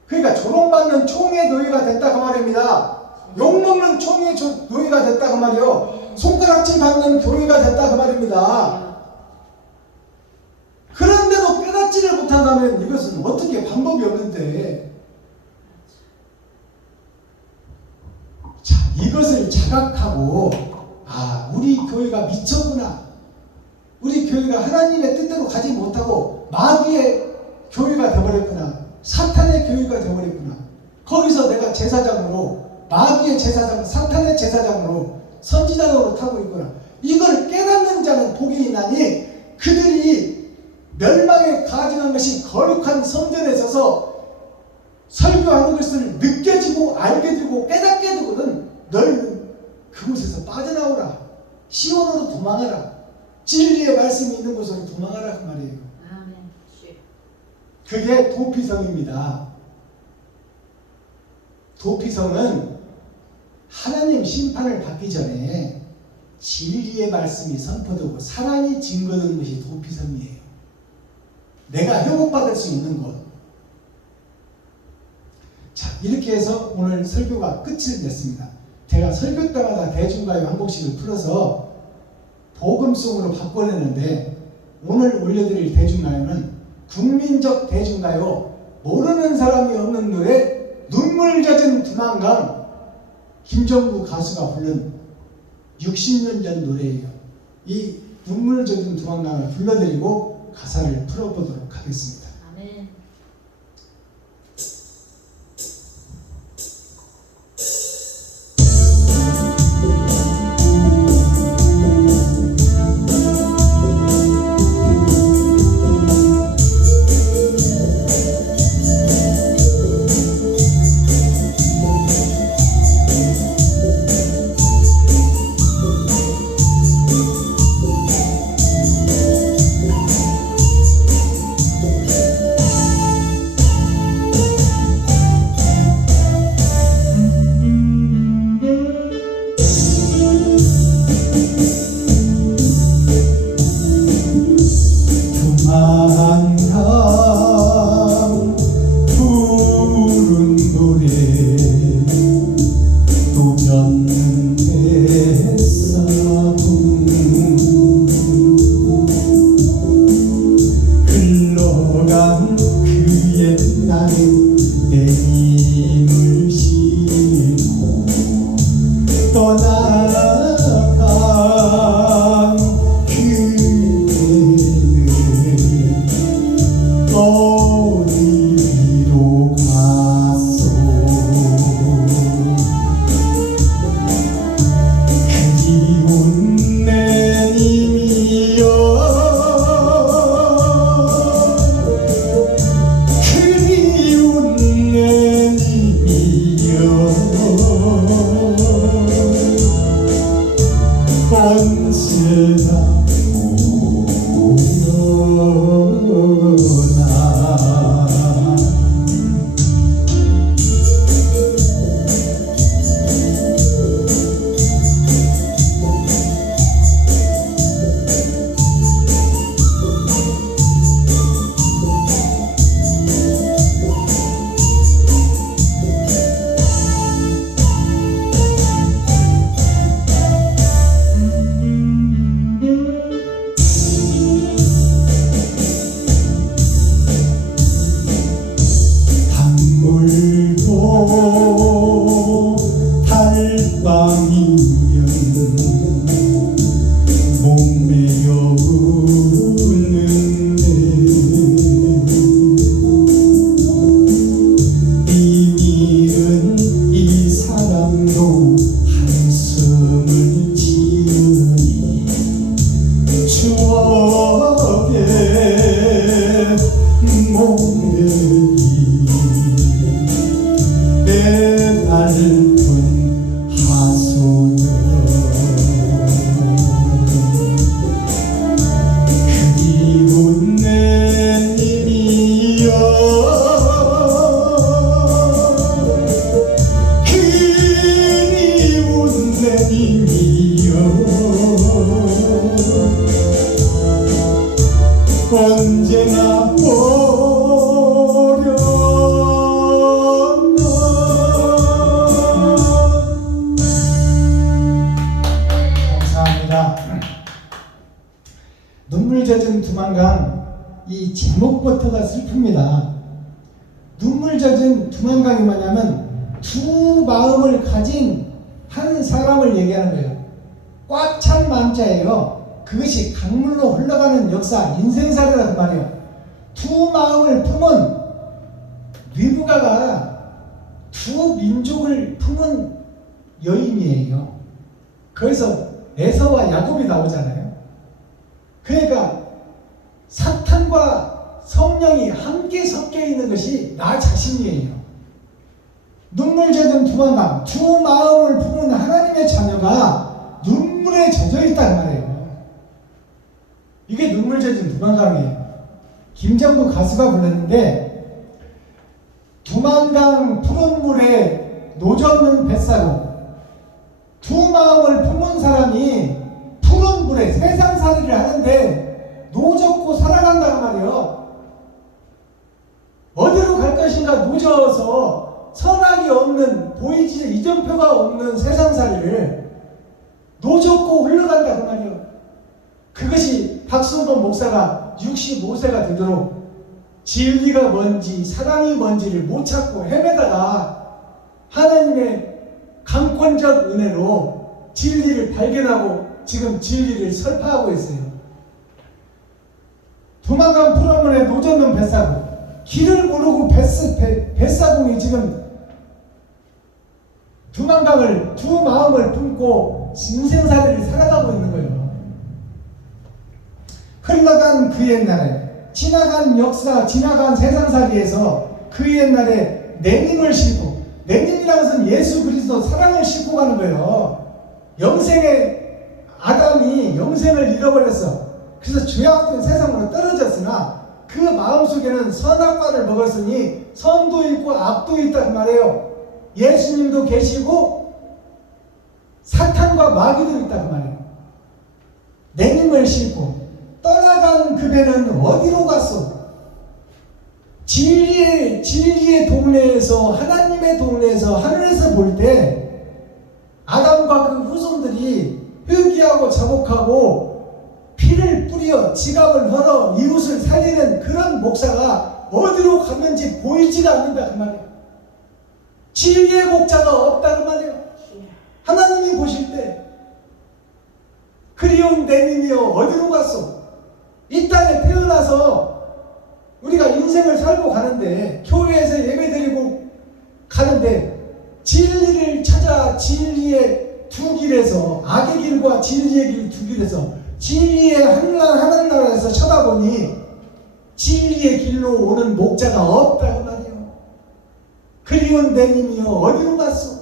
그러니까 조롱받는 총의 노예가 됐다 그 말입니다. 욕먹는 총의 노예가 됐다 그 말이에요. 손가락질 받는 교회가 됐다 그 말입니다. 그런데도 깨닫지를 못한다면 이것은 어떻게 방법이 없는데. 자, 이것을 자각하고, 아, 우리 교회가 미쳤구나. 우리 교회가 하나님의 뜻대로 가지 못하고 마귀의 교회가 되어버렸구나. 사탄의 교회가 되어버렸구나. 거기서 내가 제사장으로, 마귀의 제사장, 사탄의 제사장으로, 선지자로 타고 있구나. 이걸 깨닫는 자는 복이 있나니 그들이 멸망에 가증한 것이 거룩한 성전에 서서 설교하는 것을 느껴지고 알게 되고 깨닫게 되거든. 너희는 그곳에서 빠져나오라. 시온으로 도망하라. 진리의 말씀이 있는 곳으로 도망하라 그 말이에요. 그게 도피성입니다. 도피성은 하나님 심판을 받기 전에 진리의 말씀이 선포되고 사랑이 증거되는 것이 도피성이에요. 내가 회복받을 수 있는 것. 자, 이렇게 해서 오늘 설교가 끝을 냈습니다. 제가 설교 때마다 대중가요 한 곡씩을 풀어서 복음송으로 바꿔내는데, 오늘 올려드릴 대중가요는 국민적 대중가요, 모르는 사람이 없는 노래, 눈물 젖은 두만강, 김정구 가수가 부른 60년 전 노래예요. 이 눈물 젖은 두만강을 불러드리고 가사를 풀어보도록 하겠습니다. 아멘. 두만강 푸른 노래 노면 햇사동 흘러간 그 옛날에 내 힘을 싣고 떠나간 그대는 어디로 갔소. 그리운 내 님이여 그리운 내 님이여 언제나 오려나. 단물도 달밤이면 목매여 우는데 비밀은 이 사람도 한숨을 지으니 추억에 목매이 애달픈 하소연 그리운 내 님이여 그리운 내 님이여 언제나 감사합니다. 눈물 젖은 두만강, 이 제목부터가 슬픕니다. 눈물 젖은 두만강이 뭐냐면 두 마음을 가진 한 사람을 얘기하는 거예요. 꽉 찬 마음자예요. 그것이 강물로 흘러가는 역사, 인생사례라는 말이에요. 두 마음을 품은 리브가가 두 민족을 품은 여인이에요. 그래서 에서와 야곱이 나오잖아요. 그러니까 사탄과 성령이 함께 섞여 있는 것이 나 자신이에요. 눈물 젖은 두만강, 두 마음을 품은 하나님의 자녀가 눈물에 젖어 있단 말이에요. 이게 눈물 젖은 두만강이에요. 김정구 가수가 불렀는데 두만강 푸른 물에 노젓는 뱃사로 두 마음을 품은 사람이 푸른 물에 세상살이를 하는데 노젓고 살아간다는 말이에요. 어디로 갈 것인가 노져서 선악이 없는 보이지 이정표가 없는 세상살이를 노젓고 흘러간다는 말이에요. 그것이 박순범 목사가 65세가 되도록 진리가 뭔지 사랑이 뭔지를 못 찾고 헤매다가 하나님의 강권적 은혜로 진리를 발견하고 지금 진리를 설파하고 있어요. 도망간 풀어문에 노젓는 뱃사공, 길을 모르고 뱃사공이 지금 두 마음을 품고 인생살이를 살아가고 있는 거예요. 흘러간 그 옛날에, 지나간 역사, 지나간 세상살이에서 그 옛날에 내님을 싣고, 내님이라는 것은 예수 그리스도 사랑을 싣고 가는 거예요. 영생의 아담이 영생을 잃어버렸어. 그래서 죄악된 세상으로 떨어졌으나 그 마음속에는 선악과를 먹었으니 선도 있고 악도 있다는 말이에요. 예수님도 계시고 사탄과 마귀도 있다는 말이에요. 내님을 싣고 떠나간 그 배는 어디로 갔어? 진리의 동네에서, 하나님의 동네에서, 하늘에서 볼 때 아담과 그 후손들이 회개하고 자복하고 피를 뿌려 지갑을 헐어 이웃을 살리는 그런 목사가 어디로 갔는지 보이지가 않는다 그 말이에요. 진리의 목자가 없다 그 말이에요. 하나님이 보실 때 그리운 내님이여 어디로 갔어? 이 땅에 태어나서 우리가 인생을 살고 가는데, 교회에서 예배드리고 가는데 진리를 찾아 진리의 두 길에서, 악의 길과 진리의 길 두 길에서 진리의 하늘나라에서 쳐다보니 진리의 길로 오는 목자가 없다고 말이에요. 그리운 내님이여 어디로 갔어?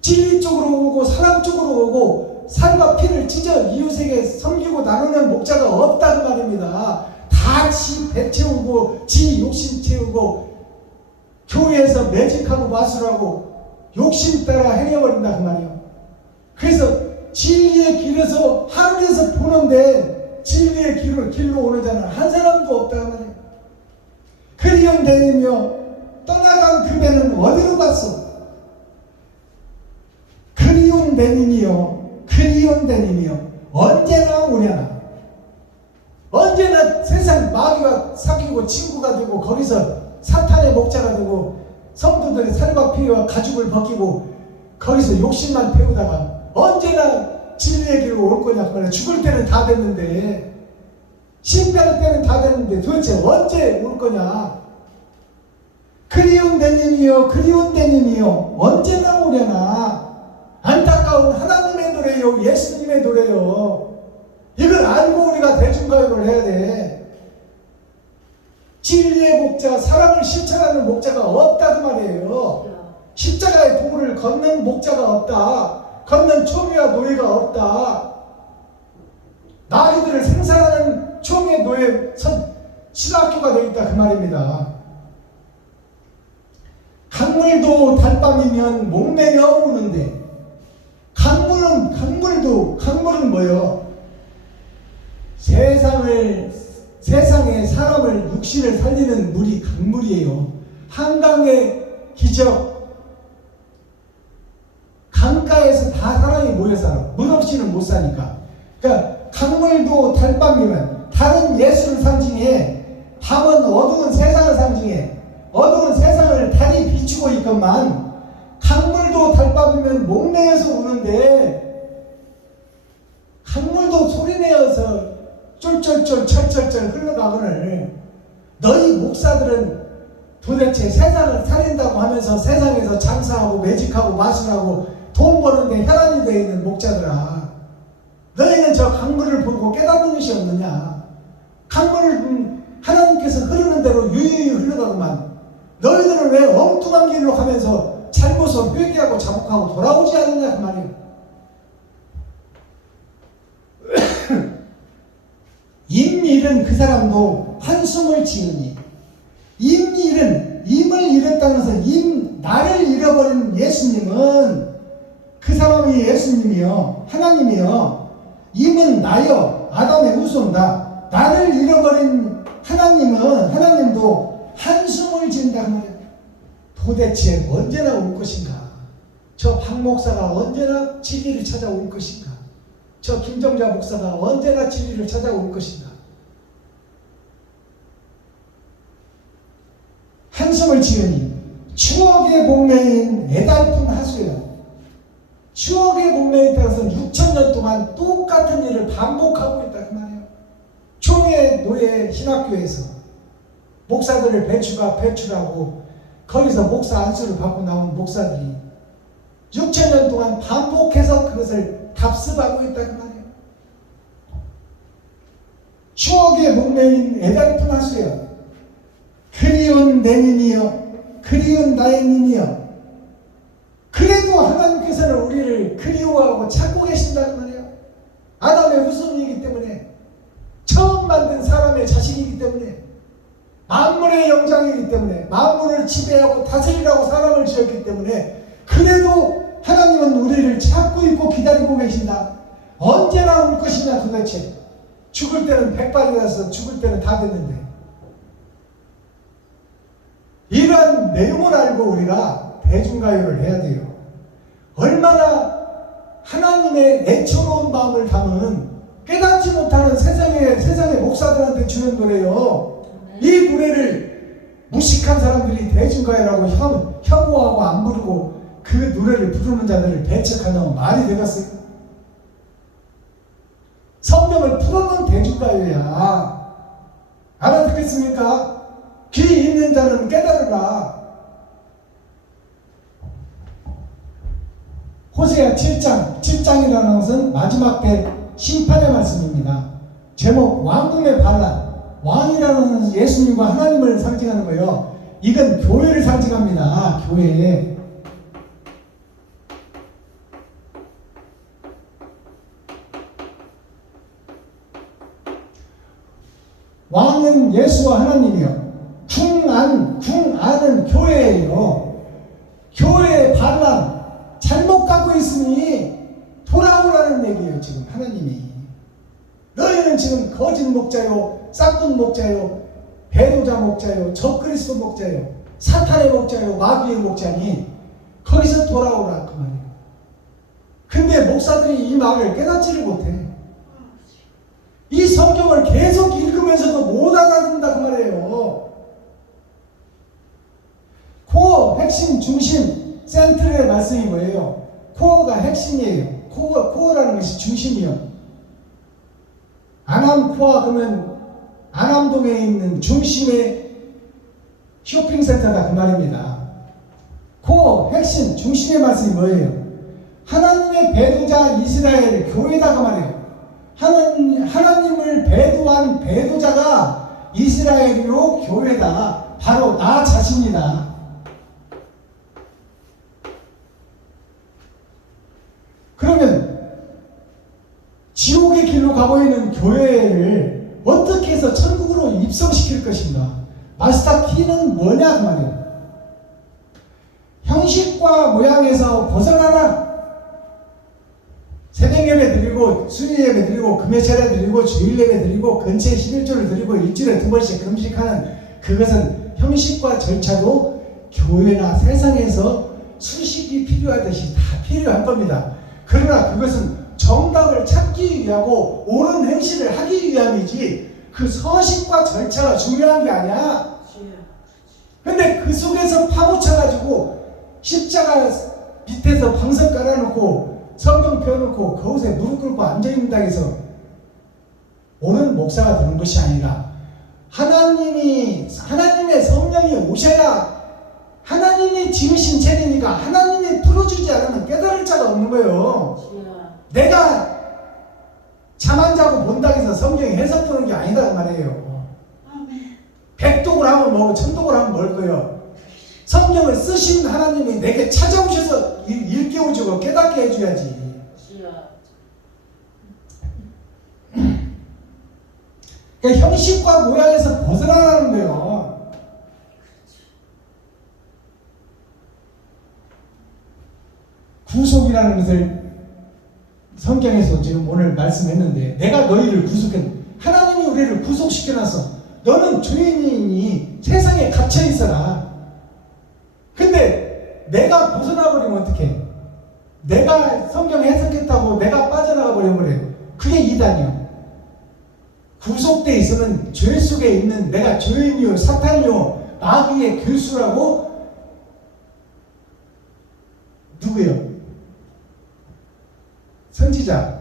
진리 쪽으로 오고 사람 쪽으로 오고 살과 피를 찢어 이웃에게 섬기고 나누는 목자가 없다고 말입니다. 다 지 배 채우고 지 욕심 채우고 교회에서 매직하고 마술하고 욕심 따라 행해버린다 그 말이에요. 그래서 진리의 길에서 하늘에서 보는데 진리의 길로 오는 자는 한 사람도 없다 그 말이에요. 그리운 내님이여 떠나간 그 배는 어디로 갔어? 그리운 내님이여 언제나 오려나. 언제나 세상 마귀와 사귀고 친구가 되고 거기서 사탄의 목자가 되고 성도들의 살과 피와 가죽을 벗기고 거기서 욕심만 태우다가 언제나 진리의 길로 올 거냐 말이야. 죽을 때는 다 됐는데, 심판할 때는 다 됐는데 도대체 언제 올 거냐. 그리운 내님이여 언제나 오려나. 안타까운 하나님의 노래요, 예수님의 노래요. 이걸 알고 우리가 대중가요를 해야 돼. 진리의 목자, 사랑을 실천하는 목자가 없다는 말이에요. 십자가의 도를 걷는 목자가 없다. 걷는 초미와 노예가 없다. 나이들을 생산하는 초미의 노예 신학교가 되어 있다 그 말입니다. 강물도 달밤이면 목매며 우는데, 강물은 뭐예요? 세상에 사람을 육신을 살리는 물이 강물이에요. 한강의 기적, 강가에서 다 사람이 모여 살아. 물 없이는 못 사니까. 그러니까 강물도 달밤이면 다른 예수를 상징해. 밤은 어두운 세상을 상징해. 어두운 세상을 달이 비추고 있건만 강물도 달밤이면 목매여서 우는데, 강물도 소리내어서 쫄쫄쫄 철철철 흘러가거늘 너희 목사들은 도대체 세상을 살린다고 하면서 세상에서 장사하고 매직하고 마술하고 돈 버는데 혈안이 되어 있는 목자들아, 너희는 저 강물을 보고 깨닫는 것이 없느냐. 강물을 하나님께서 흐르는 대로 유유히 흘러가고만 너희들은 왜 엉뚱한 길로 가면서 잘못을 회개하고 자복하고 돌아오지 않느냐 그 말이에요. 임일은 그 사람도 한숨을 지으니, 임을 잃었다는 것은 나를 잃어버린 예수님은, 그 사람이 예수님이요 하나님이요, 임은 나요 아담의 후손다. 나를 잃어버린 하나님도 한숨을 지은다 그 말이에요. 도대체 언제나 올 것인가? 저 박 목사가 언제나 진리를 찾아올 것인가? 저 김정자 목사가 언제나 진리를 찾아올 것인가? 한숨을 지으니 추억의 복매인 애달픈 하수요. 추억의 복매인 것은 똑같은 일을 반복하고 있다 그 말이에요. 총회 노예 신학교에서 목사들을 배출하고 거기서 목사 안수를 받고 나온 목사들이 6,000년 동안 반복해서 그것을 답습하고 있다 그 말이에요. 추억의 목매인 애달픈 하수여, 그리운 내 님이여, 그리운 나의 님이여. 그래도 하나님께서는 우리를 그리워하고 찾고 계신다는 말이에요. 아담의 후손이기 때문에, 처음 만든 사람의 자식이기 때문에, 만물의 영장이기 때문에, 만물을 지배하고 다스리라고 사람을 지었기 때문에, 그래도 하나님은 우리를 찾고 있고 기다리고 계신다. 언제나 올 것이냐 도대체. 죽을 때는 백발이라서 죽을 때는 다 됐는데. 이러한 내용을 알고 우리가 대중가요를 해야 돼요. 얼마나 하나님의 애처로운 마음을 담은 깨닫지 못하는 세상의 목사들한테 주는 노래요. 이 노래를 무식한 사람들이 대중가요라고 혐오하고 안 부르고 그 노래를 부르는 자들을 배척하는 말이 되겠어요. 성경을 풀어놓은 대중가요야. 알아듣겠습니까? 귀 있는 자는 깨달으라. 호세아 7장이라는 것은 마지막 때 심판의 말씀입니다. 제목 왕궁의 반란. 왕이라는 것은 예수님과 하나님을 상징하는 거예요. 이건 교회를 상징합니다. 교회. 왕은 예수와 하나님이요. 궁안은 교회예요. 교회의 반란, 잘못 가고 있으니 돌아오라는 얘기예요. 지금 하나님이. 너희는 지금 거짓 목자요, 쌍둥 목자요, 배도자 목자요, 적그리스도 목자요, 사탄의 목자요, 마귀의 목자니 거기서 돌아오라 그 말이에요. 근데 목사들이 이 말을 깨닫지를 못해. 이 성경을 계속 읽으면서도 못 알아듣는다 그 말이에요. 코어, 핵심, 중심, 센트럴의 말씀이 뭐예요? 코어가 핵심이에요. 코어라는 것이 중심이요. 안암코어 그러면 안암동에 있는 중심의 쇼핑센터다 그 말입니다. 코어, 핵심, 중심의 말씀이 뭐예요? 하나님의 배도자 이스라엘 교회다 그 말이에요. 하나님을 배도한 배도자가 이스라엘이요 교회다. 바로 나 자신이다. 그러면 지옥의 길로 가고 있는 교회를 어떻게 해서 천국으로 입성시킬 것인가? 마스터 키는 뭐냐 그 말이에요. 형식과 모양에서 벗어나라. 새벽 예배 드리고 수요 예배 드리고 금요 차례 드리고 주일 예배 드리고 근처에 11조를 드리고 일주일에 2번씩 금식하는 그것은 형식과 절차도 교회나 세상에서 수식이 필요하듯이 다 필요한 겁니다. 그러나 그것은 정답을 찾기 위하고 옳은 행실을 하기 위함이지 그 서식과 절차가 중요한 게 아니야. 근데 그 속에서 파묻혀가지고 십자가 밑에서 방석 깔아놓고 성경 펴놓고 그곳에 무릎 꿇고 앉아있는다 해서 옳은 목사가 되는 것이 아니라 하나님의 성령이 오셔야 하나님이 지으신 죄니까 하나님이 풀어주지 않으면 깨달을 자가 없는 거예요. 내가 잠 안 자고 본다고 해서 성경이 해석되는 게 아니란 말이에요. 백독을 하면 뭐고 천독을 하면 뭘 거예요. 성경을 쓰신 하나님이 내게 찾아오셔서 일깨워주고 깨닫게 해줘야지. 그러니까 형식과 모양에서 벗어나라는 거예요. 구속이라는 것을 성경에서 지금 오늘 말씀했는데 내가 너희를 구속했 하나님이 우리를 구속시켜놨어. 너는 죄인이니 세상에 갇혀 있어라. 근데 내가 벗어나버리면 어떡해? 내가 성경 해석했다고 내가 빠져나가 버리면 그래. 그게 이단이요. 구속돼 있으면 죄 속에 있는 내가 죄인이요 사탄이요 마귀의 교수라고 누구요? 선지자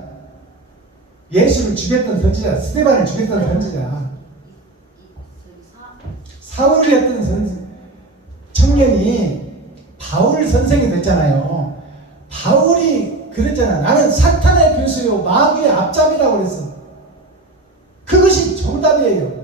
예수를 죽였던 선지자, 스데반을 죽였던 선지자, 사울이었던 청년이 바울 선생이 됐잖아요. 바울이 그랬잖아. 나는 사탄의 교수요 마귀의 앞잡이라고 그랬어. 그것이 정답이에요.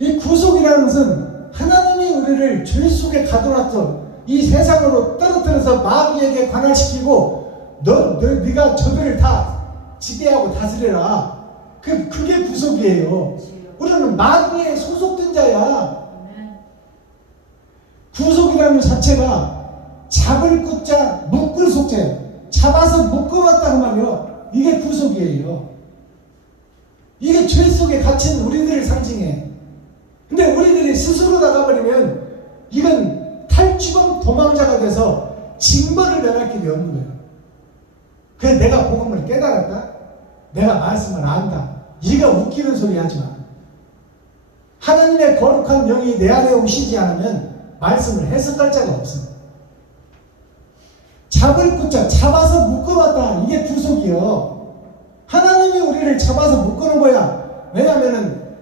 이 구속이라는 것은 하나님이 우리를 죄 속에 가둬놨던 이 세상으로 떨어뜨려서 마귀에게 관할시키고 네가 저들을 다 지배하고 다스려라. 그게 구속이에요. 우리는 마귀에 소속된 자야. 구속이라는 자체가 잡을 굿자 묶을 속자야. 잡아서 묶어놨다는 말이요. 이게 구속이에요. 이게 죄 속에 갇힌 우리들을 상징해. 근데 우리들이 스스로 나가버리면 이건 탈주범 도망자가 돼서 징벌을 면할 길이 없는 거예요. 그래서 내가 복음을 깨달았다? 내가 말씀을 안다. 네가 웃기는 소리 하지 마. 하나님의 거룩한 명이 내 안에 오시지 않으면 말씀을 해석할 자가 없어. 잡을 굿자 잡아서 묶어봤다. 이게 구속이요. 하나님이 우리를 잡아서 묶어놓은 거야. 왜냐하면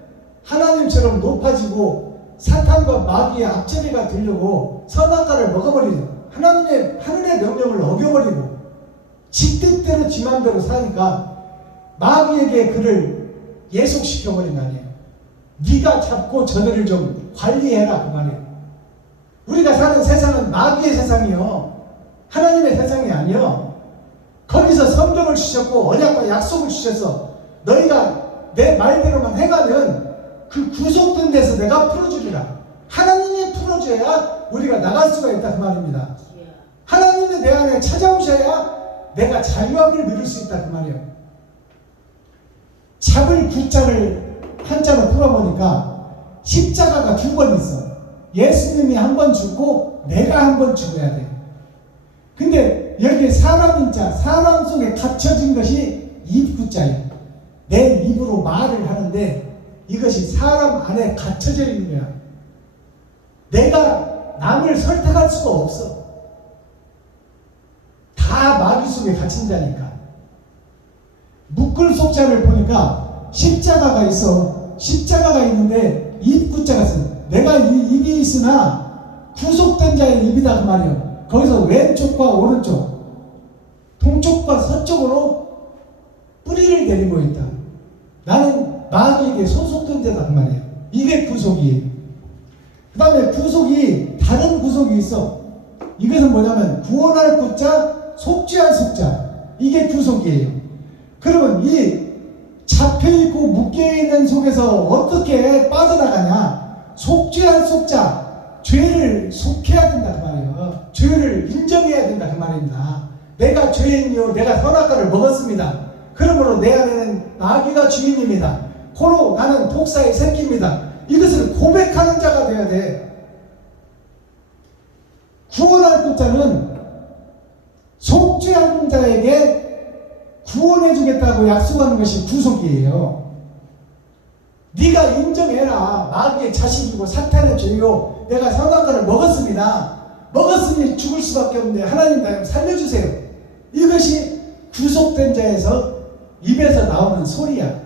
하나님처럼 높아지고 사탄과 마귀의 앞제비가 되려고 선악과를 먹어버리죠. 하늘의 명령을 어겨버리고 지 뜻대로 지 맘대로 사니까 마귀에게 그를 예속시켜버린 거 아니에요. 네가 잡고 저들을 좀 관리해라 그 말이에요. 우리가 사는 세상은 마귀의 세상이요. 하나님의 세상이 아니요. 거기서 성경을 주셨고 언약과 약속을 주셔서 너희가 내 말대로만 해가면 그 구속된 데서 내가 풀어주리라. 하나님이 풀어줘야 우리가 나갈 수가 있다 그 말입니다. 하나님이 내 안에 찾아오셔야 내가 자유함을 누릴 수 있다 그 말이에요. 잡을 굿자를 한자로 풀어보니까 십자가가 두 번 있어. 예수님이 한 번 죽고 내가 한 번 죽어야 돼. 근데 여기 사람인자, 사람 속에 갇혀진 것이 입굿자예요. 내 입으로 말을 하는데 이것이 사람 안에 갇혀져 있는 거야. 내가 남을 설득할 수가 없어. 다 마귀 속에 갇힌 자니까. 묶을 속자를 보니까 십자가가 있어. 십자가가 있는데 입굿자가 있어. 내가 입이 있으나 구속된 자의 입이다 그 말이에요. 거기서 왼쪽과 오른쪽, 동쪽과 서쪽으로 뿌리를 내리고 있다. 나는 마귀에게 소속된 자다 그 말이에요. 이게 구속이에요. 그 다음에 구속이 다른 구속이 있어. 이것은 뭐냐면 구원할 굿자, 속죄할 속자. 이게 구속이에요. 그러면 이 잡혀있고 묶여있는 속에서 어떻게 빠져나가냐. 속죄할 속자, 죄를 속해야 된다 그 말이에요. 죄를 인정해야 된다 그 말입니다. 내가 죄인이요 내가 선악과를 먹었습니다. 그러므로 내 안에는 마귀가 주인입니다. 고로 나는 독사의 새끼입니다. 이것을 고백하는 자가 되어야 돼. 구원할 굿자는 속죄한 자에게 구원해 주겠다고 약속하는 것이 구속이에요. 네가 인정해라. 마귀의 자식이고 사탄의 죄요 내가 선악과를 먹었습니다. 먹었으니 죽을 수밖에 없는데 하나님 나 살려주세요. 이것이 구속된 자에서 입에서 나오는 소리야.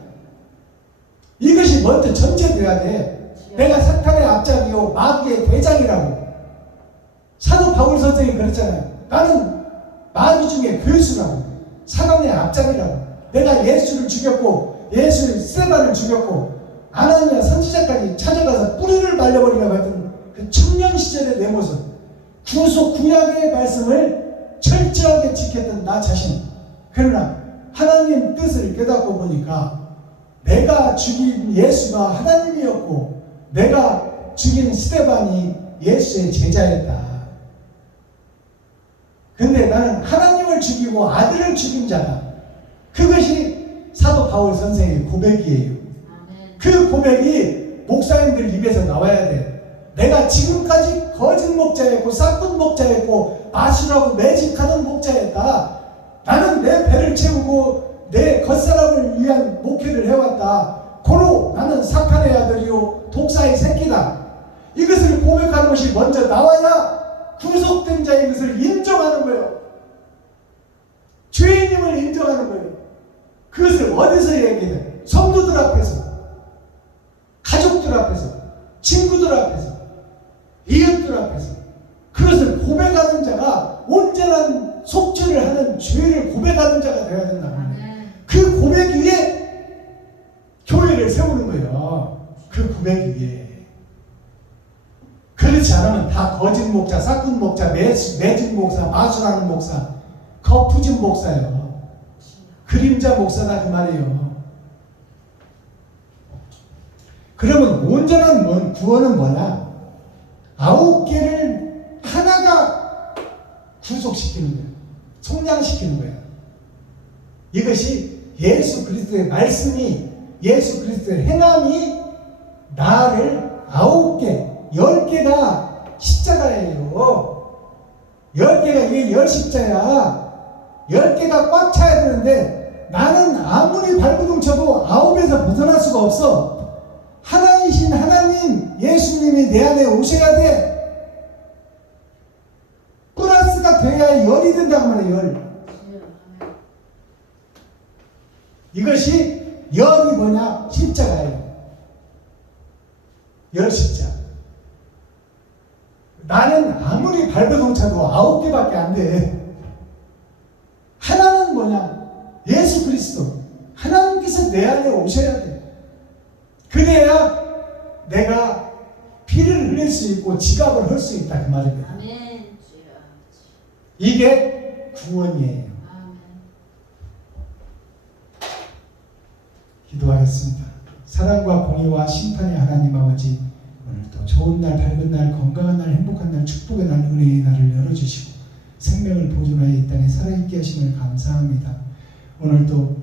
이것이 먼저 전제돼야 돼. 내가 사탄의 앞잡이요 마귀의 대장이라고. 사도 바울 선생이 그랬잖아요. 나는 마귀 중에 괴수라고. 사단의 앞잡이라고. 내가 예수를 죽였고 예수를 스데반을 죽였고 아나니아 선지자까지 찾아가서 뿌리를 말려버리려고 했던 그 청년 시절의 내 모습. 구속 구약의 말씀을 철저하게 지켰던 나 자신. 그러나 하나님 뜻을 깨닫고 보니까 내가 죽인 예수가 하나님이었고 내가 죽인 스데반이 예수의 제자였다. 근데 나는 하나님을 죽이고 아들을 죽인 자다. 그것이 사도 바울 선생의 고백이에요. 그 고백이 목사님들 입에서 나와야 돼. 내가 지금까지 거짓 목자였고 싹군 목자였고 마술하고 매직하던 목자였다. 나는 내 배를 채우고 내 겉사람을 위한 목회를 해왔다. 고로 나는 사탄의 아들이요 독사의 새끼다. 이것을 고백하는 것이 먼저 나와야 구속된 자의 것을 인정하는 거예요. 죄인임을 인정하는 거예요. 그것을 어디서 얘기해? 성도들 앞에서, 가족들 앞에서, 친구들 앞에서, 이웃들 앞에서 그것을 고백하는 자가 온전한 속죄를 하는 죄를 고백하는 자가 되어야 된다고 합니다. 그 고백 위에 교회를 세우는 거예요. 그 고백 위에. 그렇지 않으면 다 거짓 목자, 사꾼 목자, 매진 목사, 마술하는 목사, 거푸진 목사예요. 그림자 목사다 그 말이에요. 그러면 온전한 구원은 뭐냐? 9개를 하나가 구속시키는 거예요. 속량시키는 거예요. 이것이 예수 그리스도의 말씀이, 예수 그리스도의 행함이 나를 9개, 10개가 십자가예요. 10개가 이게 10십자야. 10개가 꽉 차야 되는데 나는 아무리 발버둥 쳐도 9에서 벗어날 수가 없어. 하나이신 하나님 예수님이 내 안에 오셔야 돼. 플러스가 돼야 열이 된다고 말이에요. 열. 이것이 열이 뭐냐? 십자가예요. 열 십자. 나는 아무리 발버둥 쳐도 9개밖에 안 돼. 하나는 뭐냐? 예수 그리스도. 하나님께서 내 안에 오셔야 돼. 그래야 내가 피를 흘릴 수 있고 지갑을 할 수 있다 그 말입니다. 아멘. 이게 구원이에요. 아멘. 기도하겠습니다. 사랑과 공의와 심판의 하나님 아버지, 오늘도 좋은 날, 밝은 날, 건강한 날, 행복한 날, 축복의 날, 은혜의 날을 열어주시고 생명을 보존하여 이 땅에 살아있게 하심을 감사합니다. 오늘도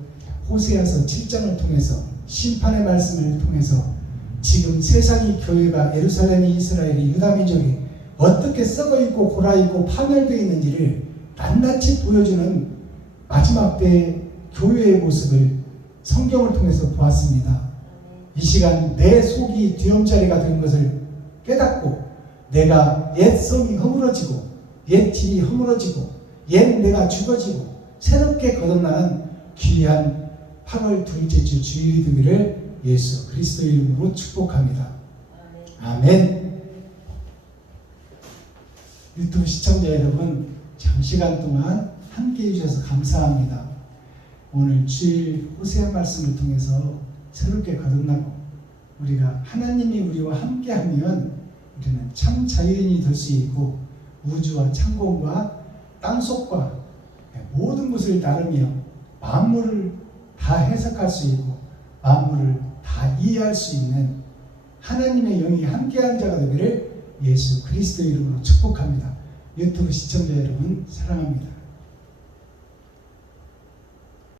호세아서 7장을 통해서 심판의 말씀을 통해서 지금 세상이, 교회가, 예루살렘이, 이스라엘이, 유다민족이 어떻게 썩어있고 골아있고 파멸되어 있는지를 낱낱이 보여주는 마지막 때의 교회의 모습을 성경을 통해서 보았습니다. 이 시간 내 속이 뒤엄자리가 된 것을 깨닫고 내가 옛 성이 허물어지고 옛 길이 허물어지고 옛 내가 죽어지고 새롭게 거듭나는 귀한 8월 둘째 주 주일이 되기를 예수 그리스도의 이름으로 축복합니다. 아멘. 유튜브 시청자 여러분, 장시간 동안 함께 해주셔서 감사합니다. 오늘 주일 호세아 말씀을 통해서 새롭게 거듭나고 우리가 하나님이 우리와 함께하면 우리는 참 자유인이 될 수 있고 우주와 창공과 땅속과 모든 것을 나누며 만물을 다 해석할 수 있고 만물을 다 이해할 수 있는 하나님의 영이 함께한 자가 되기를 예수 그리스도 이름으로 축복합니다. 유튜브 시청자 여러분 사랑합니다.